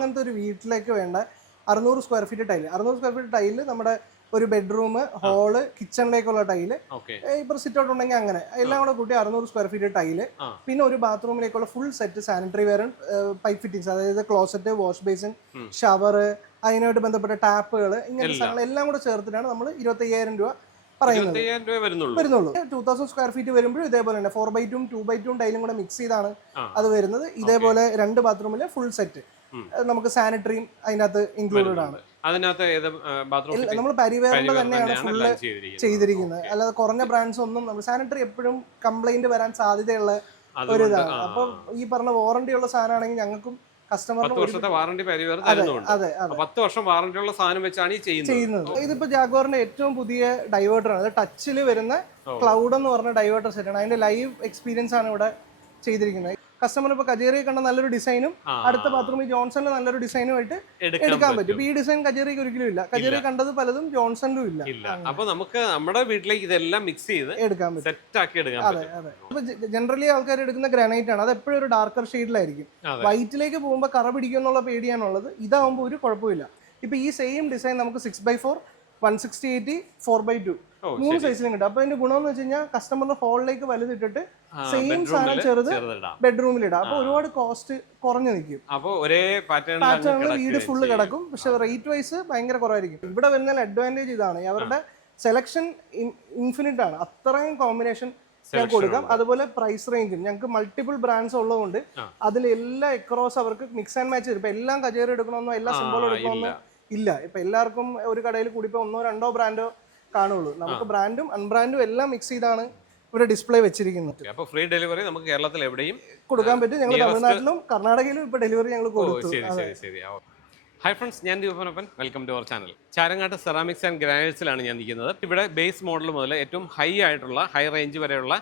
അങ്ങനത്തെ ഒരു വീട്ടിലേക്ക് വേണ്ട 600 square feet tile. 600 square feet tile നമ്മുടെ ഒരു ബെഡ്റൂം, ഹോള്, കിച്ചണിലേക്കുള്ള ടൈല്, ഇപ്പൊ സിറ്റ് ഔട്ട് ഉണ്ടെങ്കിൽ അങ്ങനെ എല്ലാം കൂടെ കൂട്ടി 600 സ്ക്വയർ ഫീറ്റ് ടൈല്. പിന്നെ ഒരു ബാത്റൂമിലേക്കുള്ള full set sanitary ware, pipe fittings, അതായത് ക്ലോസറ്റ്, വാഷ് ബേസിൻ, ഷവർ, അതിനായിട്ട് ബന്ധപ്പെട്ട ടാപ്പുകൾ, ഇങ്ങനത്തെ സാധനങ്ങൾ എല്ലാം കൂടെ ചേർത്തിട്ടാണ് നമ്മൾ 25,000 രൂപ വരുന്നുള്ളൂ. 2000 സ്ക്വയർ ഫീറ്റ് വരുമ്പോഴും ഇതേപോലെ തന്നെ 4x2 2x2 ടൈലും കൂടെ മിക്സ് ചെയ്താണ് അത് വരുന്നത്. ഇതേപോലെ 2 ബാത്റൂമിലെ ഫുൾ സെറ്റ് നമുക്ക് സാനിറ്ററിയും അതിനകത്ത് ഇൻക്ലൂഡഡ് ആണ്. നമ്മൾ പരിവേറിന്റെ തന്നെയാണ് ഫുള്ള് ചെയ്തിരിക്കുന്നത്. അല്ലാതെ കുറഞ്ഞ ബ്രാൻഡ്സ് ഒന്നും നമ്മൾ സാനിറ്ററി എപ്പോഴും കംപ്ലൈന്റ് വരാൻ സാധ്യതയുള്ള ഒരു ഇതാണ്. അപ്പൊ ഈ പറഞ്ഞ വാറണ്ടി ഉള്ള സാധനമാണെങ്കിൽ ഞങ്ങൾക്കും 10 വർഷത്തെ വാറണ്ടി പരിവേർ തരുന്നുണ്ട്. 10 വർഷം വാറണ്ടി ഉള്ള സാധനം വെച്ചാണ് ഈ ചെയ്യുന്നത്. ഇതിപ്പോ ജാഗ്വാറിന്റെ ഏറ്റവും പുതിയ ഡൈവേർട്ടർ ആണ്. അത് ടച്ചിൽ വരുന്ന ക്ലൗഡ് എന്ന് പറഞ്ഞ ഡൈവേർട്ടർ സെറ്റ് ആണ്. അതിന്റെ ലൈവ് എക്സ്പീരിയൻസ് ആണ് ഇവിടെ ചെയ്തിരിക്കുന്നത്. കസ്റ്റമർ ഇപ്പൊ കജേറി കണ്ട നല്ലൊരു ഡിസൈനും അടുത്ത ബാത്റൂമിൽ ജോൺസണിൽ നല്ലൊരു ഡിസൈനും ആയിട്ട് എടുക്കാൻ പറ്റും. ഈ ഡിസൈൻ കജേറിക്ക് ഒരിക്കലും ഇല്ല. കജേറി കണ്ടത് പലതും ജോൺസണിലും ഇല്ല. അപ്പൊ നമുക്ക് നമ്മുടെ വീട്ടിലേക്ക് ഇതെല്ലാം മിക്സ് ചെയ്ത് എടുക്കാൻ പറ്റും, സെറ്റ് ആക്കി എടുക്കാൻ പറ്റും. അതെ. അപ്പൊ ജനറലി ആൾക്കാർ എടുക്കുന്ന ഗ്രാനൈറ്റ് ആണ്. അത് എപ്പോഴും ഒരു ഡാർക്കർ ഷെയ്ഡിലായിരിക്കും. വൈറ്റിലേക്ക് പോകുമ്പോൾ കറ പിടിക്കും എന്നുള്ള പേടിയാണുള്ളത്. ഇതാവുമ്പോൾ ഒരു കുഴപ്പമില്ല. ഇപ്പൊ ഈ സെയിം ഡിസൈൻ നമുക്ക് 6x4, 160/80, 4x2 3 സൈസിലും കിട്ടും. അപ്പൊ അതിന്റെ ഗുണം എന്ന് വെച്ച് കഴിഞ്ഞാൽ കസ്റ്റമറിന്റെ ഹോളിലേക്ക് വലുതിട്ടിട്ട് സെയിം സാധനം ചെറുത് ബെഡ്റൂമിൽ ഇടാം. അപ്പൊ ഒരുപാട് കോസ്റ്റ് കുറഞ്ഞു നിൽക്കും. പാറ്റേണിൽ വീട് ഫുള്ള് കിടക്കും. പക്ഷെ റേറ്റ് വൈസ് ഭയങ്കര കുറവായിരിക്കും. ഇവിടെ വരുന്ന അഡ്വാൻറ്റേജ് ഇതാണ്, അവരുടെ സെലക്ഷൻ ഇൻഫിനിറ്റ് ആണ്. അത്രയും കോമ്പിനേഷൻ ഞങ്ങൾക്ക് കൊടുക്കാം. അതുപോലെ പ്രൈസ് റേഞ്ചും ഞങ്ങൾക്ക് മൾട്ടിപ്പിൾ ബ്രാൻഡ്സ് ഉള്ളതുകൊണ്ട് അതിലെല്ലാം എക്രോസ് അവർക്ക് മിക്സ് ആൻഡ് മാച്ച് ചെയ്യും. ഇപ്പൊ എല്ലാം കജേറി എടുക്കണമെന്നോ എല്ലാ സിംബോളും എടുക്കണമെന്നോ ഇല്ല. ഇപ്പൊ എല്ലാവർക്കും ഒരു കടയിൽ കൂടി 1-2 ബ്രാൻഡോ കാണുള്ളൂ. നമുക്ക് ബ്രാൻഡും അൺബ്രാൻഡും എല്ലാം മിക്സ് ചെയ്താണ് ഇവിടെ ഡിസ്പ്ലേ വെച്ചിരിക്കുന്നത്. അപ്പോൾ ഫ്രീ ഡെലിവറി നമുക്ക് കേരളത്തിൽ എവിടെയും കൊടുക്കാൻ പറ്റും. ഞങ്ങൾ തമിഴ്നാട്ടിലും കർണാടകയിലും ഇപ്പൊ ഡെലിവറി ഞങ്ങൾ കൊടുത്തു. ഹായ് ഫ്രണ്ട്സ്, ഞാൻ Deepanappan. Welcome to our channel. Charangat ceramics and ഗ്രാനൈറ്റ്സിലാണ് ഞാൻ നിൽക്കുന്നത്. ഇവിടെ ബേസ് മോഡൽ മുതൽ ഏറ്റവും ഹൈ ആയിട്ടുള്ള ഹൈ റേഞ്ച് വരെയുള്ള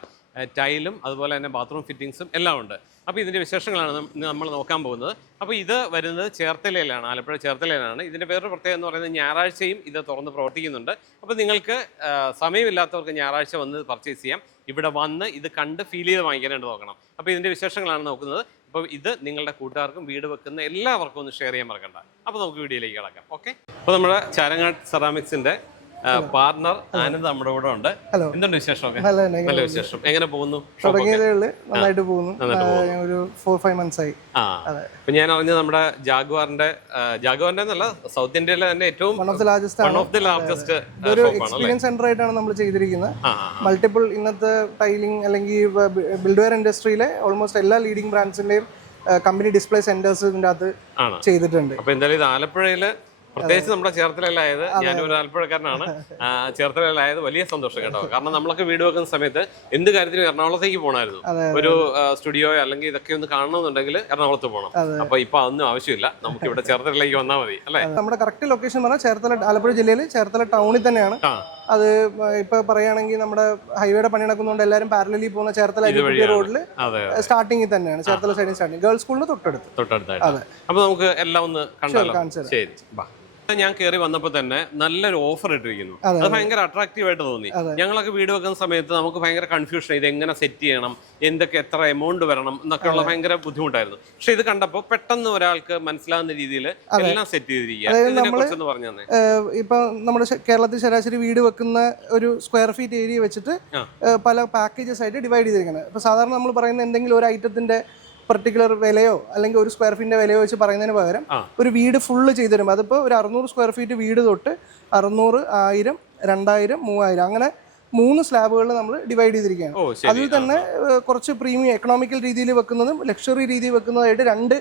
ടൈലും അതുപോലെ തന്നെ ബാത്റൂം ഫിറ്റിങ്സും എല്ലാം ഉണ്ട്. അപ്പോൾ ഇതിൻ്റെ വിശേഷങ്ങളാണ് നമ്മൾ നോക്കാൻ പോകുന്നത്. അപ്പോൾ ഇത് വരുന്നത് ചേർത്തലയിലാണ്, ആലപ്പുഴ ചേർത്തലയിലാണ്. ഇതിൻ്റെ വേറൊരു പ്രത്യേകത എന്ന് പറയുന്നത് ഞായറാഴ്ചയും ഇത് തുറന്ന് പ്രവർത്തിക്കുന്നുണ്ട്. അപ്പോൾ നിങ്ങൾക്ക് സമയമില്ലാത്തവർക്ക് ഞായറാഴ്ച വന്ന് പർച്ചേസ് ചെയ്യാം. ഇവിടെ വന്ന് ഇത് കണ്ട് ഫീൽ ചെയ്ത് വാങ്ങിക്കാനായിട്ട് നോക്കണം. അപ്പോൾ ഇതിൻ്റെ വിശേഷങ്ങളാണ് നോക്കുന്നത്. അപ്പോൾ ഇത് നിങ്ങളുടെ കൂട്ടുകാർക്കും വീട് വെക്കുന്ന എല്ലാവർക്കും ഒന്ന് ഷെയർ ചെയ്യാൻ മറക്കണ്ട. അപ്പോൾ നമുക്ക് വീഡിയോയിലേക്ക് കിടക്കാം. ഓക്കെ. അപ്പോൾ നമ്മുടെ ചാരങ്ങാട്ട് സെറാമിക്സിൻ്റെ പാർട്ണർ ആനന്ദ് നമ്മുടെ കൂടെ ഉണ്ട്. എന്തുണ്ട് വിശേഷമൊക്കെ? നല്ല വിശേഷം. എങ്ങനെ പോകുന്നു? നന്നായിട്ട് പോകുന്നു. ഒരു 4-5 months ആയി. അപ്പൊ ഞാൻ അറിഞ്ഞത് നമ്മുടെ ജാഗ്വാറിന്റെ എന്നല്ല, സൗത്ത് ഇന്ത്യയിലെ തന്നെ ഏറ്റവും വൺ ഓഫ് ദി ലാർജസ്റ്റ് ഒരു എക്സ്പീരിയൻസ് സെന്റർ ആയിട്ടാണ് നമ്മൾ ചെയ്തിരിക്കുന്നത്. മൾട്ടിപ്പിൾ ഇന്നത്തെ ടൈലിംഗ് അല്ലെങ്കിൽ ബിൽഡ്വെയർ ഇൻഡസ്ട്രിയിലെ ഓൾമോസ്റ്റ് എല്ലാ ലീഡിംഗ് ബ്രാൻഡ്സിന്റെയും കമ്പനി ഡിസ്പ്ലേ സെന്റേഴ്സ് ഇതിന്റെ അകത്ത് ചെയ്തിട്ടുണ്ട്. അപ്പൊ എന്തായാലും ഇത് ആലപ്പുഴയില്, പ്രത്യേകിച്ച് നമ്മുടെ ചേർത്തലയിലായത്, ഞാനൊരു ആലപ്പുഴക്കാരനാണ്, ചേർത്തലയിലായത് വലിയ സന്തോഷം കേട്ടോ. കാരണം നമ്മളൊക്കെ വീട് വെക്കുന്ന സമയത്ത് എന്ത് കാര്യത്തിനും എറണാകുളത്തേക്ക് പോകണമായിരുന്നു. ഒരു സ്റ്റുഡിയോ അല്ലെങ്കിൽ ഇതൊക്കെ ഒന്ന് കാണണമെന്നുണ്ടെങ്കിൽ എറണാകുളത്ത് പോകണം. അപ്പൊ ഇപ്പൊ അതൊന്നും ആവശ്യമില്ല, നമുക്ക് ഇവിടെ ചേർത്തലയിലേക്ക് വന്നാൽ മതി അല്ലേ? നമ്മുടെ കറക്റ്റ് ലൊക്കേഷൻ പറഞ്ഞാൽ ചേർത്തല, ആലപ്പുഴ ജില്ലയിൽ ചേർത്തല ടൗണിൽ തന്നെയാണ്. അത് ഇപ്പൊ പറയുകയാണെങ്കിൽ നമ്മുടെ ഹൈവേയുടെ പണി നടക്കുന്നതുകൊണ്ട് എല്ലാവരും പാരലലി പോകുന്ന ചേർത്തല റോഡിൽ സ്റ്റാർട്ടിങ്ങിൽ തന്നെയാണ്. ചേർത്തല സൈഡിൽ സ്റ്റാർട്ടിങ്, ഗേൾസ് സ്കൂളിന് തൊട്ടടുത്ത്. അപ്പൊ നമുക്ക് എല്ലാം ഒന്ന് കണ്ടാലോ? ശരി. ഞാൻ കയറി വന്നപ്പോ തന്നെ നല്ലൊരു ഓഫർ ഇട്ടിരിക്കുന്നു. അത് ഭയങ്കര അട്രാക്റ്റീവ് ആയിട്ട് തോന്നി. ഞങ്ങളൊക്കെ വീട് വെക്കുന്ന സമയത്ത് നമുക്ക് ഭയങ്കര കൺഫ്യൂഷൻ, ഇത് എങ്ങനെ സെറ്റ് ചെയ്യണം, എത്ര എമൗണ്ട് വരണം എന്നൊക്കെയുള്ള ഭയങ്കര ബുദ്ധിമുട്ടായിരുന്നു. പക്ഷെ ഇത് കണ്ടപ്പോ പെട്ടെന്ന് ഒരാൾക്ക് മനസ്സിലാകുന്ന രീതിയിൽ എല്ലാം സെറ്റ് ചെയ്തിരിക്കുക. പറഞ്ഞു തന്നെ, ഇപ്പൊ നമ്മുടെ കേരളത്തിൽ ശരാശരി വീട് വെക്കുന്ന ഒരു സ്ക്വയർ ഫീറ്റ് ഏരിയ വെച്ചിട്ട് പല പാക്കേജസ് ആയിട്ട് ഡിവൈഡ് ചെയ്തിരിക്കുന്നത്. ഇപ്പൊ സാധാരണ നമ്മൾ പറയുന്ന എന്തെങ്കിലും ഒരു ഐറ്റത്തിന്റെ പർട്ടിക്കുലർ വിലയോ അല്ലെങ്കിൽ ഒരു സ്ക്വയർ ഫീറ്റിന്റെ വിലയോ വെച്ച് പറയുന്നതിന് പകരം ഒരു വീട് ഫുള്ള് ചെയ്തു തരും. അതിപ്പോ ഒരു 600 സ്ക്വയർ ഫീറ്റ് വീട് തൊട്ട് 600, 1000, 2000, 3000 അങ്ങനെ 3 സ്ലാബുകളിൽ നമ്മൾ ഡിവൈഡ് ചെയ്തിരിക്കുകയാണ്. അതിൽ തന്നെ കുറച്ച് പ്രീമിയം എക്കണോമിക്കൽ രീതിയിൽ വെക്കുന്നതും ലക്ഷറി രീതിയിൽ വെക്കുന്നതായിട്ട് 2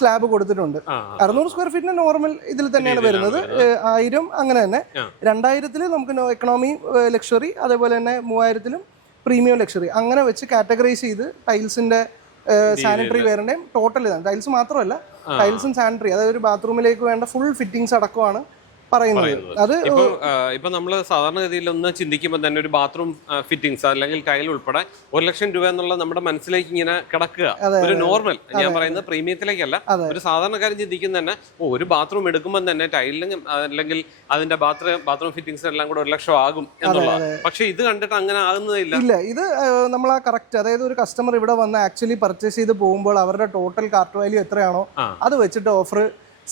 സ്ലാബ് കൊടുത്തിട്ടുണ്ട്. 600 സ്ക്വയർ ഫീറ്റിന് നോർമൽ ഇതിൽ തന്നെയാണ് വരുന്നത്. 1000 അങ്ങനെ തന്നെ. 2000 നമുക്ക് എക്കണോമി ലക്ഷറി, അതേപോലെ തന്നെ 3000 പ്രീമിയം ലക്ഷറി, അങ്ങനെ വെച്ച് കാറ്റഗറൈസ് ചെയ്ത് ടൈൽസിന്റെ സാനിറ്ററി വെയറിന്റെയും ടോട്ടൽ ഇതാണ്. ടൈൽസ് മാത്രമല്ല, ടൈൽസും സാനിറ്ററി, അതായത് ഒരു ബാത്റൂമിലേക്ക് വേണ്ട ഫുൾ ഫിറ്റിംഗ്സ് അടക്കമാണ് പറയുന്നത്. അത് ഇപ്പൊ നമ്മൾ സാധാരണഗതിയിൽ ഒന്ന് ചിന്തിക്കുമ്പോൾ തന്നെ ഒരു ബാത്റൂം ഫിറ്റിംഗ്സ് അല്ലെങ്കിൽ ടൈൽ ഉൾപ്പെടെ 1 ലക്ഷം രൂപ എന്നുള്ള നമ്മുടെ മനസ്സിലേക്ക് ഇങ്ങനെ കിടക്കുക. ഒരു നോർമൽ, ഞാൻ പറയുന്നത് പ്രീമിയത്തിലേക്കല്ല, ഒരു സാധാരണക്കാരൻ ചിന്തിക്കുന്ന തന്നെ ഒരു ബാത്റൂം എടുക്കുമ്പോൾ തന്നെ ടൈലിനും അല്ലെങ്കിൽ അതിന്റെ ബാത്റൂം ഫിറ്റിംഗ്സ് എല്ലാം കൂടെ 1 ലക്ഷം ആകും എന്നുള്ളത്. പക്ഷെ ഇത് കണ്ടിട്ട് അങ്ങനെ ആകുന്നതില്ല. ഇല്ല, ഇത് നമ്മൾ ആ കറക്റ്റ്, അതായത് ഒരു കസ്റ്റമർ ഇവിടെ വന്ന് ആക്ച്വലി പർച്ചേസ് ചെയ്ത് പോകുമ്പോൾ അവരുടെ ടോട്ടൽ കാർട്ട് വാല്യൂ എത്രയാണോ അത് വെച്ചിട്ട് ഓഫർ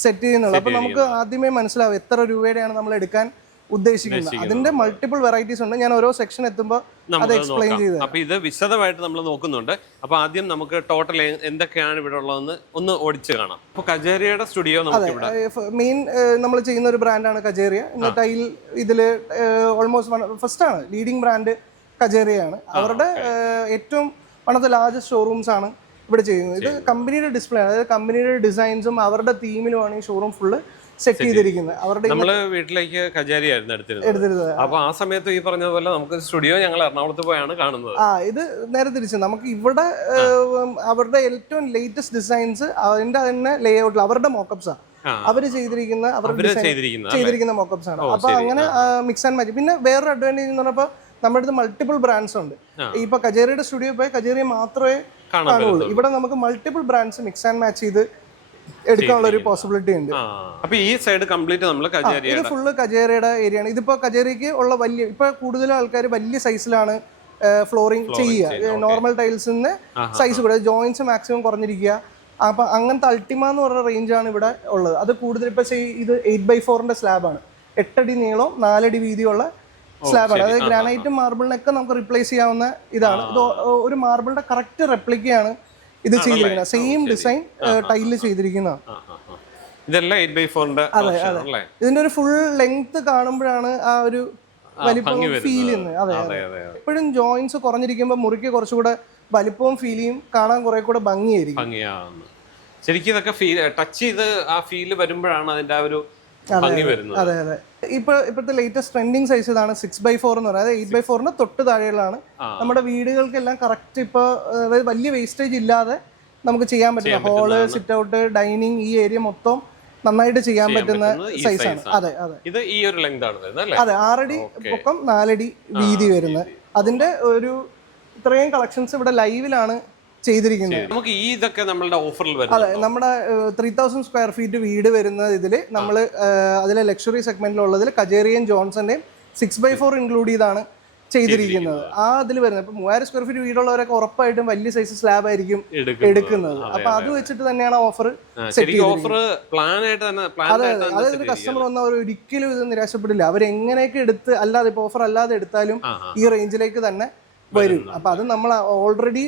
സെറ്റ് ചെയ്യുന്നുള്ളൂ. അപ്പൊ നമുക്ക് ആദ്യമേ മനസ്സിലാവും എത്ര രൂപയുടെയാണ് നമ്മൾ എടുക്കാൻ ഉദ്ദേശിക്കുന്നത്. അതിന്റെ മൾട്ടിപ്പിൾ വെറൈറ്റീസ് ഉണ്ട്. ഞാൻ ഓരോ സെക്ഷൻ എത്തുമ്പോൾ അത് എക്സ്പ്ലെയിൻ ചെയ്ത്. അപ്പൊ ഇത് വിശദമായിട്ട് നമ്മൾ നോക്കുന്നുണ്ട്. അപ്പൊ ആദ്യം നമുക്ക് ടോട്ടൽ എന്തൊക്കെയാണ് ഇവിടെ ഉള്ളതെന്ന് ഒന്ന് ഓടിച്ച് കാണാം. അപ്പൊ കജേരിയയുടെ സ്റ്റുഡിയോ മെയിൻ നമ്മൾ ചെയ്യുന്ന ഒരു ബ്രാൻഡാണ് കജേറിയ. ടൈൽ ഇതില് ഓൾമോസ്റ്റ് ഫസ്റ്റ് ആണ് ലീഡിംഗ് ബ്രാൻഡ് കജേറിയാണ്. അവരുടെ ഏറ്റവും one of the largest showrooms ആണ് ഇവിടെ ചെയ്യുന്നത്. ഇത് കമ്പനിയുടെ ഡിസ്പ്ലേ ആണ്, അതായത് കമ്പനിയുടെ ഡിസൈൻസും അവരുടെ തീമിലുമാണ് ഈ ഷോറൂം ഫുള്ള് സെറ്റ് ചെയ്തിരിക്കുന്നത്. അവരുടെ നമ്മള് വീട്ടിലേക്ക് കജേരിയായിരുന്നു എടുത്തിരുന്നത്. അപ്പൊ ആ സമയത്ത് ഈ പറഞ്ഞതുപോലെ നമുക്ക് സ്റ്റുഡിയോ ഞങ്ങൾ എറണാകുളത്ത് പോയാണ് കാണുന്നത്. ഇത് നേരെ തിരിച്ച് നമുക്ക് ഇവിടെ അവരുടെ ഏറ്റവും ലേറ്റസ്റ്റ് ഡിസൈൻസ് അതിന്റെ തന്നെ ലേ ഔട്ടിൽ അവരുടെ മോക്കപ്സാണ് അവര് ചെയ്തിരിക്കുന്ന ചെയ്തിരിക്കുന്ന മോക്കപ്സ് ആണ്. അപ്പൊ അങ്ങനെ മിക്സ് ആൻഡ് മാച്ച്. പിന്നെ വേറൊരു അഡ്വാൻറ്റേജ് എന്ന് പറഞ്ഞപ്പോ നമ്മുടെ അടുത്ത് മൾട്ടിപ്പിൾ ബ്രാൻഡ്സ് ഉണ്ട്. ഇപ്പൊ കജേറിയുടെ സ്റ്റുഡിയോ പോയി കജേറിയ മാത്രമേ കാണുള്ളൂ. ഇവിടെ നമുക്ക് multiple brands mix and match ചെയ്ത് എടുക്കാനുള്ള ഒരു പോസിബിലിറ്റി ഉണ്ട്. അപ്പൊ ഈ സൈഡ് കംപ്ലീറ്റ് നമ്മൾ ഇത് ഫുള്ള് കജേറിയുടെ ഏരിയ ആണ്. ഇതിപ്പോ കജേറിക്ക് ഉള്ള വലിയ ഇപ്പൊ കൂടുതൽ ആൾക്കാർ വലിയ സൈസിലാണ് ഫ്ലോറിംഗ് ചെയ്യുക. നോർമൽ ടൈൽസിന് സൈസ് കൂടെ ജോയിന്റ്സ് മാക്സിമം കുറഞ്ഞിരിക്കുക. അപ്പൊ അങ്ങനത്തെ അൾട്ടിമ എന്ന് പറഞ്ഞ റേഞ്ചാണ് ഇവിടെ ഉള്ളത്. അത് കൂടുതൽ ഇപ്പൊ ഇത് 8x4 സ്ലാബാണ്. 8 അടി നീളം 4 അടി വീതിയുള്ള സ്ലാബാണ്. അതായത് ഗ്രാനൈറ്റും മാർബിളിനൊക്കെ നമുക്ക് റിപ്ലേസ് ചെയ്യാവുന്ന ഇതാണ്. ഇത് ഒരു മാർബിളിന്റെ കറക്റ്റ് റെപ്ലിക്കയാണ് ഇത് ചെയ്തിരിക്കുന്നത്. സെയിം ഡിസൈൻ ടൈലിൽ ചെയ്തിരിക്കുന്നതാണ്. ഇതെല്ലാം 8x4. അതെ. ഇതിന്റെ ഒരു ഫുൾ ലെങ്ത് കാണുമ്പോഴാണ് ആ ഒരു വലിപ്പം ഫീൽ ചെയ്യുന്നത്. അതെ. എപ്പോഴും ജോയിന്റ്സ് കുറഞ്ഞിരിക്കുമ്പോൾ മുറിക്ക് കുറച്ചുകൂടെ വലിപ്പവും ഫീൽ ചെയ്യും, കാണാൻ കുറെ കൂടെ ഭംഗിയായിരിക്കും. ശരിക്കും ഇതൊക്കെ ടച്ച് ചെയ്ത് ആ ഫീൽ വരുമ്പോഴാണ് അതിന്റെ ആ ഒരു അതെ. ഇപ്പോഴത്തെ ലേറ്റസ്റ്റ് ട്രെൻഡിങ് സൈസ് ഇതാണ് 6x4 എന്ന് പറയുന്നത്. 8x4 തൊട്ട് താഴെയുള്ളതാണ്. നമ്മുടെ വീടുകൾക്കെല്ലാം കറക്റ്റ് ഇപ്പൊ അതായത് വലിയ വേസ്റ്റേജ് ഇല്ലാതെ നമുക്ക് ചെയ്യാൻ പറ്റുന്ന ഹോള്, സിറ്റ് ഔട്ട്, ഡൈനിങ് ഈ ഏരിയ മൊത്തം നന്നായിട്ട് ചെയ്യാൻ പറ്റുന്ന സൈസാണ്. അതെ. ഇത് ഈ ഒരു ലെങ്ത് ആണ് വരുന്നത്. അതെ, 6 അടി പൊക്കം 4 അടി വീതി വരുന്നത്. അതിന്റെ ഒരു ഇത്രയും കളക്ഷൻസ് ഇവിടെ ലൈവിലാണ് ചെയ്തിരിക്കുന്നത്. നമുക്ക് ഈ ഇതൊക്കെ നമ്മുടെ ഓഫറിൽ അതെ, നമ്മുടെ 3000 സ്ക്വയർ ഫീറ്റ് വീട് വരുന്ന ഇതില് നമ്മള് അതിലെ ലക്ഷറി സെഗ്മെന്റിലുള്ളതിൽ കജേറിയൻ ജോൺസന്റെയും 6x4 ഇൻക്ലൂഡ് ചെയ്താണ് ചെയ്തിരിക്കുന്നത്. ആ അതിൽ വരുന്നത് ഇപ്പൊ 3000 സ്ക്വയർ ഫീറ്റ് വീടുള്ളവരൊക്കെ ഉറപ്പായിട്ടും വലിയ സൈസ് സ്ലാബ് ആയിരിക്കും എടുക്കുന്നത്. അപ്പൊ അത് വെച്ചിട്ട് തന്നെയാണ് ഓഫർ സെറ്റ് ചെയ്തിരിക്കുന്നത്. അതായത് കസ്റ്റമർ വന്നാൽ അവർ ഒരിക്കലും ഇത് നിരാശപ്പെടില്ല. അവരെങ്ങനെയൊക്കെ എടുത്ത് അല്ലാതെ ഇപ്പൊ ഓഫർ അല്ലാതെ എടുത്താലും ഈ റേഞ്ചിലേക്ക് തന്നെ വരും. അപ്പൊ അത് നമ്മൾ ഓൾറെഡി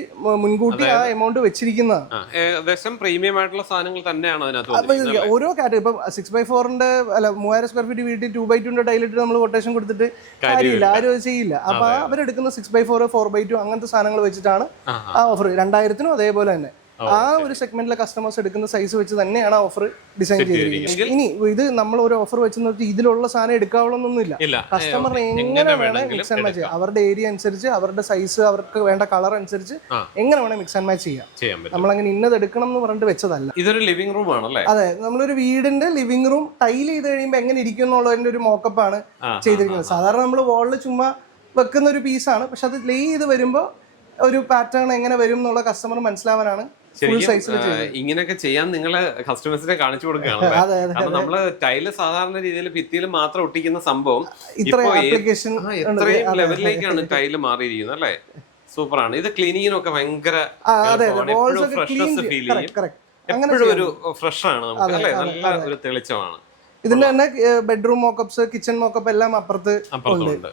മുൻകൂട്ടി ആ എമൗണ്ട് വെച്ചിരിക്കുന്നതാണ്. ഏകദേശം പ്രീമിയം ആയിട്ടുള്ള സാധനങ്ങൾ തന്നെയാണ് അതിനകത്ത്. ഓരോ കാറ്റഗറി ഇപ്പൊ 6x4 അല്ല 3000 സ്ക്വയർ ഫീറ്റ് വീട്ടിൽ 2x2 ടൈലിട്ട് നമ്മൾ കൊട്ടേഷൻ കൊടുത്തിട്ട് കാര്യമില്ല, ആരും അത് ചെയ്യില്ല. അപ്പൊ അവരെടുക്കുന്ന 6x4 4x2 അങ്ങനത്തെ സാധനങ്ങൾ വെച്ചിട്ടാണ് ആ ഓഫർ 2000-നും അതേപോലെ തന്നെ ആ ഒരു സെഗ്മെന്റിലെ കസ്റ്റമേഴ്സ് എടുക്കുന്ന സൈസ് വെച്ച് തന്നെയാണ് ഓഫർ ഡിസൈൻ ചെയ്തിരിക്കുന്നത്. ഇനി ഇത് നമ്മൾ ഒരു ഓഫർ വെച്ച് നോക്കി ഇതിലുള്ള സാധനം എടുക്കാവുന്നൊന്നുമില്ല. കസ്റ്റമറിന് എങ്ങനെ വേണേ മിക്സ് ആൻഡ് മാച്ച് ചെയ്യാം. അവരുടെ ഏരിയ അനുസരിച്ച്, അവരുടെ സൈസ്, അവർക്ക് വേണ്ട കളർ അനുസരിച്ച് എങ്ങനെ വേണേ മിക്സ് ആൻഡ് മാച്ച് ചെയ്യാം. നമ്മളങ്ങനെ ഇന്നത് എടുക്കണം എന്ന് പറഞ്ഞിട്ട് വെച്ചതല്ല. ഇതൊരു ലിവിംഗ് റൂം ആണല്ലേ? അതെ, നമ്മളൊരു വീടിന്റെ ലിവിംഗ് റൂം ടൈൽ ചെയ്ത് കഴിയുമ്പോൾ എങ്ങനെ ഇരിക്കും എന്നുള്ളതിന്റെ ഒരു മോക്കപ്പാണ് ചെയ്തിരിക്കുന്നത്. സാധാരണ നമ്മൾ വാളിൽ ചുമ്മാ വെക്കുന്ന ഒരു പീസാണ്, പക്ഷെ അത് ലേ ചെയ്ത് വരുമ്പോൾ ഒരു പാറ്റേൺ എങ്ങനെ വരും എന്നുള്ള കസ്റ്റമർ മനസ്സിലാവാനാണ് ഇങ്ങനെയൊക്കെ ചെയ്യാൻ നിങ്ങള് കസ്റ്റമേഴ്സിനെ കാണിച്ചു കൊടുക്കുകയാണ്. കാരണം നമ്മള് ടൈല് സാധാരണ രീതിയിൽ ഭിത്തിയിൽ മാത്രം ഒട്ടിക്കുന്ന സംഭവം ഇത്രയും ലെവലിലേക്കാണ് ടൈല് മാറിയിരിക്കുന്നത് അല്ലേ? സൂപ്പറാണ്. ഇത് ക്ലീനിങ്ങിനൊക്കെ ഭയങ്കര ഫ്രഷ്നെസ് ഫീൽ ചെയ്യും. എപ്പോഴും ഒരു ഫ്രഷ് ആണ് നമുക്ക് അല്ലേ? നല്ല ഒരു തെളിച്ചമാണ്. ഇതിന്റെ തന്നെ ബെഡ്റൂം മോക്കപ്സ്, കിച്ചൺ മോക്കപ്പ് എല്ലാം അപ്പുറത്ത് ഉണ്ട്.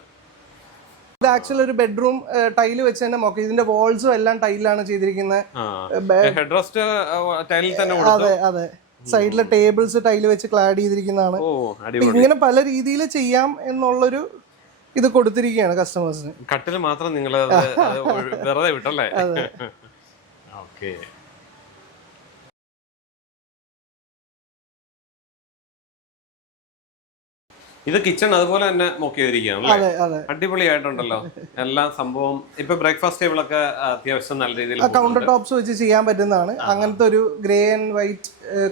ഇത് ആക്ച്വലി ഒരു ബെഡ്റൂം ടൈല് വെച്ച് തന്നെ നോക്കി. ഇതിന്റെ വാൾസും എല്ലാം ടൈലാണ് ചെയ്തിരിക്കുന്നത്. അതെ. സൈഡിലെ ടേബിൾസ് ടൈല് വെച്ച് ക്ലാഡ് ചെയ്തിരിക്കുന്നതാണ്. ഇങ്ങനെ പല രീതിയിൽ ചെയ്യാം എന്നുള്ളൊരു ഇത് കൊടുത്തിരിക്കുകയാണ് കസ്റ്റമേഴ്സിന്. കട്ടില് മാത്രം നിങ്ങൾ വെറുതെ വിട്ടല്ലേ? ഓക്കെ. ഇത് കിച്ചൺ അതുപോലെ തന്നെ നോക്കി ചെയ്തിരിക്കുകയാണ്. അടിപൊളിയായിട്ടുണ്ടല്ലോ എല്ലാ സംഭവം. ഇപ്പൊ ബ്രേക്ക്ഫാസ്റ്റ് ടേബിൾ ഒക്കെ അത്യാവശ്യം നല്ല രീതിയിൽ കൗണ്ടർ ടോപ്സ് വെച്ച് ചെയ്യാൻ പറ്റുന്നതാണ്. അങ്ങനത്തെ ഒരു ഗ്രേ ആൻഡ് വൈറ്റ്